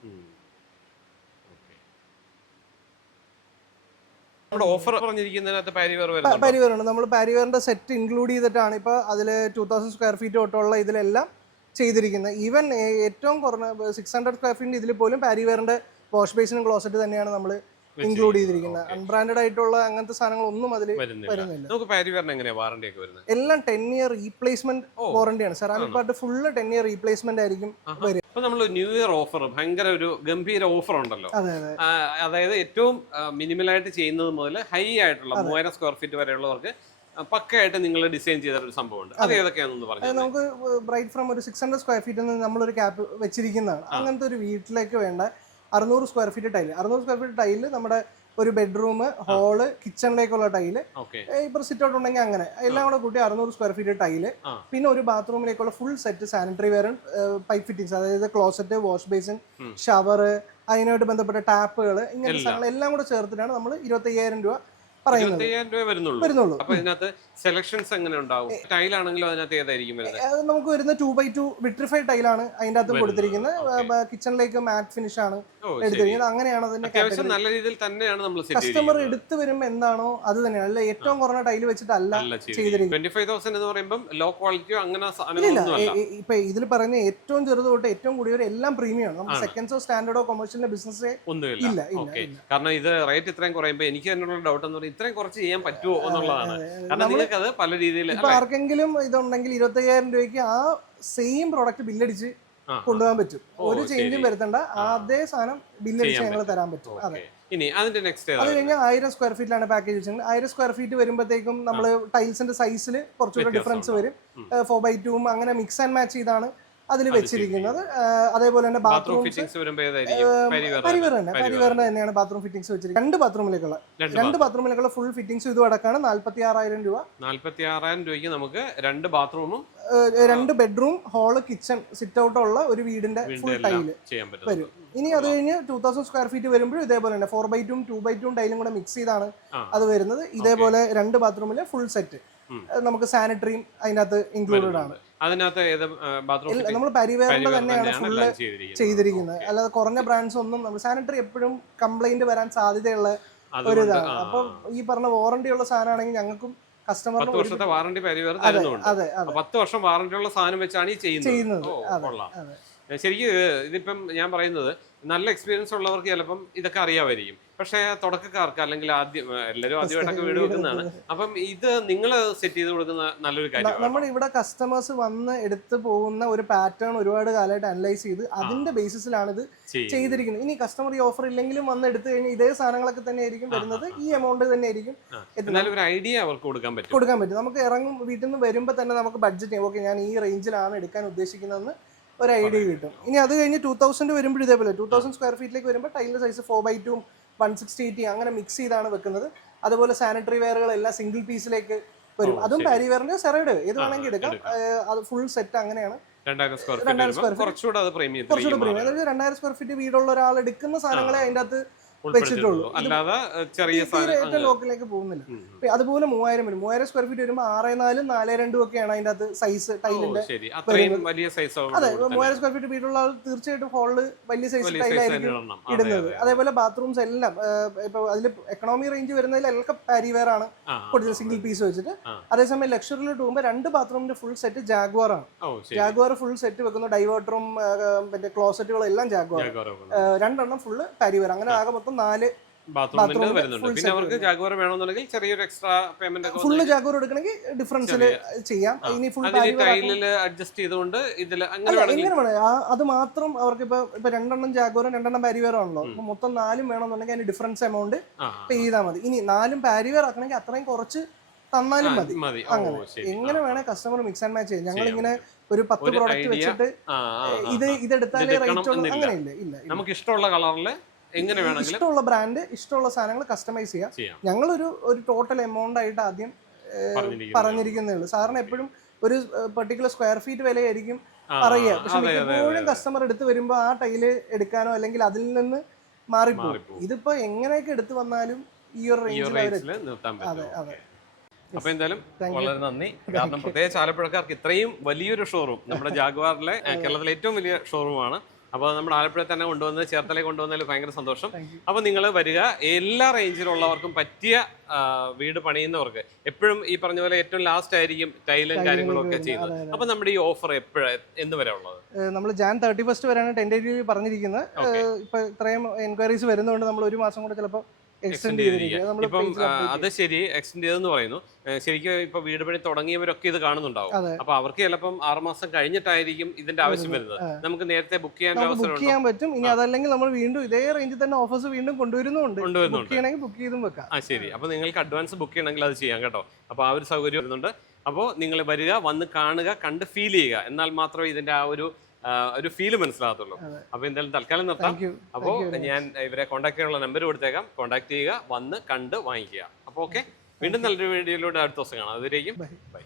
ഓഫർ പറഞ്ഞിരിക്കുന്നതിനകത്ത് പാരിവെയർ ഉണ്ട്. നമ്മൾ പാരിവെയറിന്റെ സെറ്റ് ഇൻക്ലൂഡ് ചെയ്തിട്ടാണ് ഇപ്പൊ അതിൽ 2000 സ്ക്വയർ ഫീറ്റ് തൊട്ടുള്ള ഇതിലെല്ലാം ചെയ്തിരിക്കുന്നത്. ഈവൻ ഏറ്റവും കുറഞ്ഞ 600 സ്ക്വയർ ഫീറ്റ് ഇതിൽ പോലും പാരിവെയറിന്റെ വാഷ് ബേസിനും ക്ലോസറ്റ് തന്നെയാണ് നമ്മൾ ഇൻക്ലൂഡ് ചെയ്തിരിക്കുന്നത്. അൺബ്രാൻഡഡ് ആയിട്ടുള്ള അങ്ങനത്തെ സാധനങ്ങളൊന്നും അതിൽ വരുന്നില്ല. എല്ലാം 10 ഇയർ റീപ്ലേസ്മെന്റ് വാറന്റിയാണ്. Ceramic part full 10 year replacement ആയിരിക്കും വരിക. ന്യൂ ഇയർ ഓഫർ ഭയങ്കര ഒരു ഗംഭീര ഓഫർ ഉണ്ടല്ലോ. അതായത് ഏറ്റവും മിനിമലായിട്ട് ചെയ്യുന്നത് മുതൽ ഹൈ ആയിട്ടുള്ള 3000 സ്ക്വയർ ഫീറ്റ് വരെയുള്ളവർക്ക് പക്കയായിട്ട് നിങ്ങൾ ഡിസൈൻ ചെയ്ത ഒരു സംഭവമുണ്ട്. അത് ഏതൊക്കെയാണെന്ന് പറഞ്ഞു. നമുക്ക് ബ്രൈറ്റ് ഫ്രം ഒരു 600 സ്ക്വയർ ഫീറ്റിൽ നിന്ന് നമ്മളൊരു ക്യാപ്പ് വെച്ചിരിക്കുന്നതാണ്. അങ്ങനത്തെ ഒരു വീട്ടിലേക്ക് വേണ്ട 600 square feet tile. 600 square feet tile നമ്മുടെ ഒരു ബെഡ്റൂം, ഹോള്, കിച്ചണിലേക്കുള്ള ടൈല്, ഇപ്പൊ സിറ്റ് ഔട്ട് ഉണ്ടെങ്കിൽ അങ്ങനെ എല്ലാം കൂടെ കൂട്ടി 600 സ്ക്വയർ ഫീറ്റ് ടൈല്. പിന്നെ ഒരു ബാത്റൂമിലേക്കുള്ള ഫുൾ സെറ്റ് സാനിറ്ററി വെയറും പൈപ്പ് ഫിറ്റിംഗ്സ്, അതായത് ക്ലോസറ്റ്, വാഷ് ബേസിൻ, ഷവർ, അതിനായിട്ട് ബന്ധപ്പെട്ട ടാപ്പുകൾ, ഇങ്ങനത്തെ സാധനങ്ങൾ എല്ലാം കൂടെ ചേർത്തിട്ടാണ് നമ്മൾ 25,000 രൂപ പറയുന്നത്. 25,000 വരുന്നുള്ളൂ. അപ്പൊ ഇതിനകത്ത് സെലക്ഷൻസ് എങ്ങനെ ഉണ്ടാവും? ടൈലാണെങ്കിലും അതിനകത്ത് ഏതായിരിക്കും വരുന്നത്? നമുക്ക് വരുന്ന 2x2 വിട്രിഫൈഡ് ടൈലാണ് അതിന്റെ അകത്ത് കൊടുത്തിരിക്കുന്നത്. കിച്ചണിലേക്ക് മാറ്റ് ഫിനിഷ് ആണ് എടുത്തിരിക്കുന്നത്. അങ്ങനെയാണ് അതിന്റെ നല്ല രീതിയിൽ തന്നെയാണ് നമ്മൾ കസ്റ്റമർ എടുത്തു വരുമ്പോൾ എന്താണോ അത് തന്നെയാണ്. അല്ല ഏറ്റവും കുറഞ്ഞ ടൈല് വെച്ചിട്ടല്ല ചെയ്തിരിക്കുന്നത്. 25,000 എന്ന് പറയുമ്പോൾ ലോ ക്വാളിറ്റിയോ അങ്ങനെ ഇപ്പൊ ഇതിൽ പറയുന്ന ഏറ്റവും ചെറുത് തൊട്ട് ഏറ്റവും കൂടിയവർ എല്ലാം പ്രീമിയം ആണ്. നമുക്ക് സെക്കൻഡ്സോ സ്റ്റാൻഡേർഡോ കൊമേഴ്ഷ്യലിന്റെ ബിസിനസ് ഇല്ല. കാരണം ഇത് റേറ്റ് ഇത്രയും കുറയുമ്പോൾ എനിക്ക് തന്നെയുള്ള ഡൗട്ട് എന്ന് പറഞ്ഞാൽ ഇത്രയും കുറച്ച് ചെയ്യാൻ പറ്റുമോ എന്നുള്ളതാണ്. കാരണം നിങ്ങൾക്ക് അത് പല രീതിയിൽ ഇപ്പൊ ആർക്കെങ്കിലും ഇതുണ്ടെങ്കിൽ 25,000 രൂപയ്ക്ക് ആ സെയിം പ്രോഡക്റ്റ് ബില്ലടിച്ച് കൊണ്ടുപോകാൻ പറ്റും. ഒരു ചേഞ്ചും വരുത്തണ്ട, അതേ സാധനം ബില്ലടിച്ച് ഞങ്ങൾ തരാൻ പറ്റും. അതെ. അത് കഴിഞ്ഞാൽ 1000 സ്ക്വയർ ഫീറ്റിലാണ് പാക്കേജ് വെച്ചത്. 1000 സ്ക്വയർ ഫീറ്റ് വരുമ്പോഴത്തേക്കും നമ്മൾ ടൈൽസിന്റെ സൈസിൽ കുറച്ചുകൂടെ ഡിഫറൻസ് വരും. 4x2 അങ്ങനെ മിക്സ് ആൻഡ് മാച്ച് ചെയ്താണ് അതിൽ വെച്ചിരിക്കുന്നത്. അതേപോലെ തന്നെ ബാത്റൂം പരിവറിന് തന്നെയാണ് ബാത്റൂം ഫിറ്റിംഗ്സ് വെച്ചിരിക്കുന്നത്. 2 ബാത്റൂമിലേക്കുള്ള ഫുൾ ഫിറ്റിംഗ്സ് ഇതും അടക്കാണ് 46,000 രൂപ. 46,000 രൂപയ്ക്ക് നമുക്ക് 2 ബാത്റൂമും 2 bedroom, hall, kitchen, sit out ഉള്ള ഒരു വീടിന്റെ ഫുൾ ടൈല് വരും. ഇനി അത് കഴിഞ്ഞ് 2000 സ്ക്വയർ ഫീറ്റ് വരുമ്പോഴും ഇതേപോലെ തന്നെ 4x2 2x2 ടൈലും കൂടെ മിക്സ് ചെയ്താണ് അത് വരുന്നത്. ഇതേപോലെ 2 ബാത്റൂമിലെ ഫുൾ സെറ്റ് നമുക്ക് സാനിറ്ററിയും അതിനകത്ത് ഇൻക്ലൂഡഡ് ആണ്. നമ്മൾ പാരിവെയറിന്റെ തന്നെയാണ് ഫുള്ള് ചെയ്തിരിക്കുന്നത്. അല്ലാതെ കുറഞ്ഞ ബ്രാൻഡ്സ് ഒന്നും നമ്മൾ സാനിറ്ററി എപ്പോഴും കംപ്ലൈന്റ് വരാൻ സാധ്യതയുള്ള ഒരു ഇതാണ്. അപ്പൊ ഈ പറഞ്ഞ വാറണ്ടി ഉള്ള സാധനമാണെങ്കിൽ ഞങ്ങൾക്കും കസ്റ്റമറിന് 10 വർഷത്തെ വാറണ്ടി പാരിവെയർ തരുന്നുണ്ട്. 10 വർഷം വാറണ്ടി ഉള്ള സാധനം വെച്ചാണ് ഈ ചെയ്യുന്നത്. ശരിക്കും ഇതിപ്പം ഞാൻ പറയുന്നത് നല്ല എക്സ്പീരിയൻസ് ഉള്ളവർക്ക് ചിലപ്പം ഇതൊക്കെ അറിയാമായിരിക്കും. പക്ഷേ തുടക്കക്കാർക്ക് അല്ലെങ്കിൽ എല്ലാവരും ആദ്യമായിട്ടൊക്കെ വീട് വെക്കുന്നതാണ്. അപ്പം ഇത് നിങ്ങൾ സെറ്റ് ചെയ്ത് കൊടുക്കുന്ന നല്ലൊരു കാര്യം. നമ്മൾ ഇവിടെ കസ്റ്റമേഴ്സ് വന്ന് എടുത്തു പോകുന്ന ഒരു പാറ്റേൺ ഒരുപാട് കാലമായിട്ട് അനലൈസ് ചെയ്ത് അതിന്റെ ബേസിസിലാണ് ഇത് ചെയ്തിരിക്കുന്നത്. ഇനി കസ്റ്റമർ ഈ ഓഫർ ഇല്ലെങ്കിലും വന്ന് എടുത്തു കഴിഞ്ഞാൽ ഇതേ സാധനങ്ങളൊക്കെ തന്നെ ആയിരിക്കും വരുന്നത്. ഈ എമൗണ്ട് തന്നെ ആയിരിക്കും ഒരു ഐഡിയ അവർക്ക് കൊടുക്കാൻ പറ്റും. നമുക്ക് ഇറങ്ങും വീട്ടിൽ നിന്ന് വരുമ്പോൾ തന്നെ നമുക്ക് ബഡ്ജറ്റ് ചെയ്യാം. ഓക്കെ, ഞാൻ ഈ റേഞ്ചിലാണ് എടുക്കാൻ ഉദ്ദേശിക്കുന്നതെന്ന് ഒരു ഐഡിയ കിട്ടും. ഇനി അത് കഴിഞ്ഞ് 2000 വരുമ്പോൾ ഇതേപോലെ 2000 സ്ക്വയർ ഫീറ്റിലേക്ക് വരുമ്പോൾ ടൈലിന്റെ സൈസ് 4x2 160 അങ്ങനെ മിക്സ് ചെയ്താണ് വെക്കുന്നത്. അതുപോലെ സാനിറ്ററി വെയറുകളെല്ലാം സിംഗിൾ പീസിലേക്ക് വരും. അതും പാരിവെയറിന്റെ സെറയുടെ ഏത് വേണമെങ്കിൽ എടുക്കാം. അത് ഫുൾ സെറ്റ് അങ്ങനെയാണ്. 2000 സ്ക്വയർ ഫീറ്റ് 2000 സ്ക്വയർ ഫീറ്റ് വീടുള്ള ഒരാൾ എടുക്കുന്ന സാധനങ്ങളെ അതിൻ്റെ അകത്ത് വെച്ചിട്ടുള്ളൂ. അല്ലാതെ ചെറിയ ഏറ്റവും ലോക്കലിലേക്ക് പോകുന്നില്ല. അതുപോലെ 3000 വരും. 3000 സ്ക്വയർ ഫീറ്റ് വരുമ്പോൾ 6.4 4.2 ഒക്കെയാണ് അതിന്റെ അത് സൈസ് ടൈലിന്റെ. അതെ, 3000 സ്ക്വയർ ഫീറ്റ് വീടുള്ള ആൾ തീർച്ചയായിട്ടും ഹോളില് വലിയ സൈസ് ടൈലായിരിക്കും ഇടുന്നത്. അതേപോലെ ബാത്റൂംസ് എല്ലാം ഇപ്പൊ അതിൽ എക്കണോമി റേഞ്ച് വരുന്നതിൽ എല്ലാം പാരിവെയർ ആണ് കൊടുത്തത്, സിംഗിൾ പീസ് വെച്ചിട്ട്. അതേസമയം ലക്ഷറിയിലോട്ട് പോകുമ്പോൾ 2 ബാത്റൂമിന്റെ ഫുൾ സെറ്റ് ജാഗ്വാർ ആണ്. ജാഗ്വാർ ഫുൾ സെറ്റ് വെക്കുന്നു. ഡൈവേർട്ടറും മറ്റേ ക്ലോസറ്റുകളും എല്ലാം ജാഗ്വാർ. 2 എണ്ണം ഫുള്ള് പാരിവെയർ. അങ്ങനെ ആകെ മൊത്തം 4 ഫുള്ള് ജാഗ്വാർ എടുക്കണമെങ്കിൽ ഡിഫറൻസിൽ ചെയ്യാം. ഇനി ഫുൾ എങ്ങനെ വേണം അത് മാത്രം അവർക്ക് ഇപ്പൊ 2 എണ്ണം ജാഗ്വാറും 2 എണ്ണം പാരിവെയർ ആണല്ലോ. അപ്പൊ മൊത്തം 4 വേണമെന്നുണ്ടെങ്കിൽ അതിന് ഡിഫറൻസ് എമൗണ്ട് പേ ചെയ്താൽ മതി. ഇനി 4 പാരിവെയർ ആക്കണമെങ്കിൽ അത്രയും കുറച്ച് തന്നാലും മതി. അങ്ങനെ എങ്ങനെ വേണേ കസ്റ്റമർ മിക്സ് ആൻഡ് മാച്ച് ചെയ്യും. ഞങ്ങൾ ഇങ്ങനെ ഒരു 10 പ്രോഡക്റ്റ് വെച്ചിട്ട് ഇതെടുത്താലേ റേറ്റ് ഉള്ളൂ അങ്ങനെയില്ല. ഇല്ല, നമുക്ക് ഇഷ്ടമുള്ള കളറിൽ ഇഷ്ടമുള്ള ബ്രാൻഡ് ഇഷ്ടമുള്ള സാധനങ്ങൾ കസ്റ്റമൈസ് ചെയ്യാം. ഞങ്ങളൊരു ടോട്ടൽ എമൗണ്ട് ആയിട്ട് ആദ്യം പറഞ്ഞിരിക്കുന്നേ ഉള്ളൂ. സാറിന് എപ്പോഴും ഒരു പെർട്ടിക്കുലർ സ്ക്വയർ ഫീറ്റ് വിലയായിരിക്കും പറയുക. പക്ഷെ മിക്കപ്പോഴും കസ്റ്റമർ എടുത്ത് വരുമ്പോൾ ആ ടൈല് എടുക്കാനോ അല്ലെങ്കിൽ അതിൽ നിന്ന് മാറിപ്പോകും. ഇതിപ്പോ എങ്ങനെയൊക്കെ എടുത്തു വന്നാലും ഈ ഒരു റേഞ്ചിൽ. അതെ അതെ. അപ്പൊ എന്തായാലും വളരെ നന്ദി. കാരണം പ്രത്യേകിച്ച് ആലപ്പുഴക്കാർക്ക് ഇത്രയും വലിയൊരു ഷോറൂം നമ്മുടെ ജാഗ്വാറിലെ കേരളത്തിലെ ഏറ്റവും വലിയ ഷോറൂമാണ്. അപ്പോൾ നമ്മുടെ ആലപ്പുഴ തന്നെ കൊണ്ടുവന്ന് ചേർത്തലയിൽ കൊണ്ടുവന്നതിൽ ഭയങ്കര സന്തോഷം. അപ്പോൾ നിങ്ങൾ വരിക. എല്ലാ റേഞ്ചിലുള്ളവർക്കും പറ്റിയ വീട് പണിയുന്നവർക്ക് എപ്പോഴും ഈ പറഞ്ഞ പോലെ ഏറ്റവും ലാസ്റ്റ് ആയിരിക്കും ടൈലും കാര്യങ്ങളും ഒക്കെ ചെയ്യുന്നത്. അപ്പോൾ നമ്മുടെ ഈ ഓഫർ എന്ന് വരെ ഉള്ളത്? നമ്മൾ Jan 31 വരെയാണ് ടെൻറ്റേറ്റീവ് പറഞ്ഞിരിക്കുന്നത്. ഇപ്പൊ ഇത്രയും എൻക്വയറീസ് വരുന്നതുകൊണ്ട് നമ്മൾ ഒരു മാസം കൂടെ ചിലപ്പോൾ ഇപ്പം അത് ശരി എക്സ്റ്റെൻഡ് ചെയ്തെന്ന് പറയുന്നു. ശരിക്കും ഇപ്പൊ വീട് പണി തുടങ്ങിയവരൊക്കെ ഇത് കാണുന്നുണ്ടാവും. അപ്പൊ അവർക്ക് ചിലപ്പം 6 മാസം കഴിഞ്ഞിട്ടായിരിക്കും ഇതിന്റെ ആവശ്യം വരുന്നത്. നമുക്ക് നേരത്തെ ബുക്ക് ചെയ്യാൻ പറ്റും. ഇനി അതല്ലെങ്കിൽ നമ്മൾ വീണ്ടും ഇതേ റേഞ്ചിൽ തന്നെ ഓഫേഴ്സ് വീണ്ടും കൊണ്ടുവരുന്നുണ്ട്. ബുക്ക് ചെയ്തും വെക്കാം. ശരി. അപ്പൊ നിങ്ങൾക്ക് അഡ്വാൻസ് ബുക്ക് ചെയ്യണമെങ്കിൽ അത് ചെയ്യാം കേട്ടോ. അപ്പൊ ആ ഒരു സൗകര്യം വരുന്നുണ്ട്. അപ്പോൾ നിങ്ങൾ വരിക, വന്ന് കാണുക, കണ്ട് ഫീൽ ചെയ്യുക. എന്നാൽ മാത്രമേ ഇതിന്റെ ആ ഒരു ഫീല് മനസ്സിലാകത്തുള്ളൂ. അപ്പൊ എന്തായാലും തൽക്കാലം നിർത്താം. അപ്പോൾ ഞാൻ ഇവരെ കോൺടാക്ട് ചെയ്യാനുള്ള നമ്പർ കൊടുത്തേക്കാം. കോൺടാക്ട് ചെയ്യുക, വന്ന് കണ്ട് വാങ്ങിക്കുക. അപ്പോൾ ഓക്കെ, വീണ്ടും നല്ലൊരു വീഡിയോയിലൂടെ അടുത്ത ദിവസം കാണാം. അതുവരേക്കും ബൈ.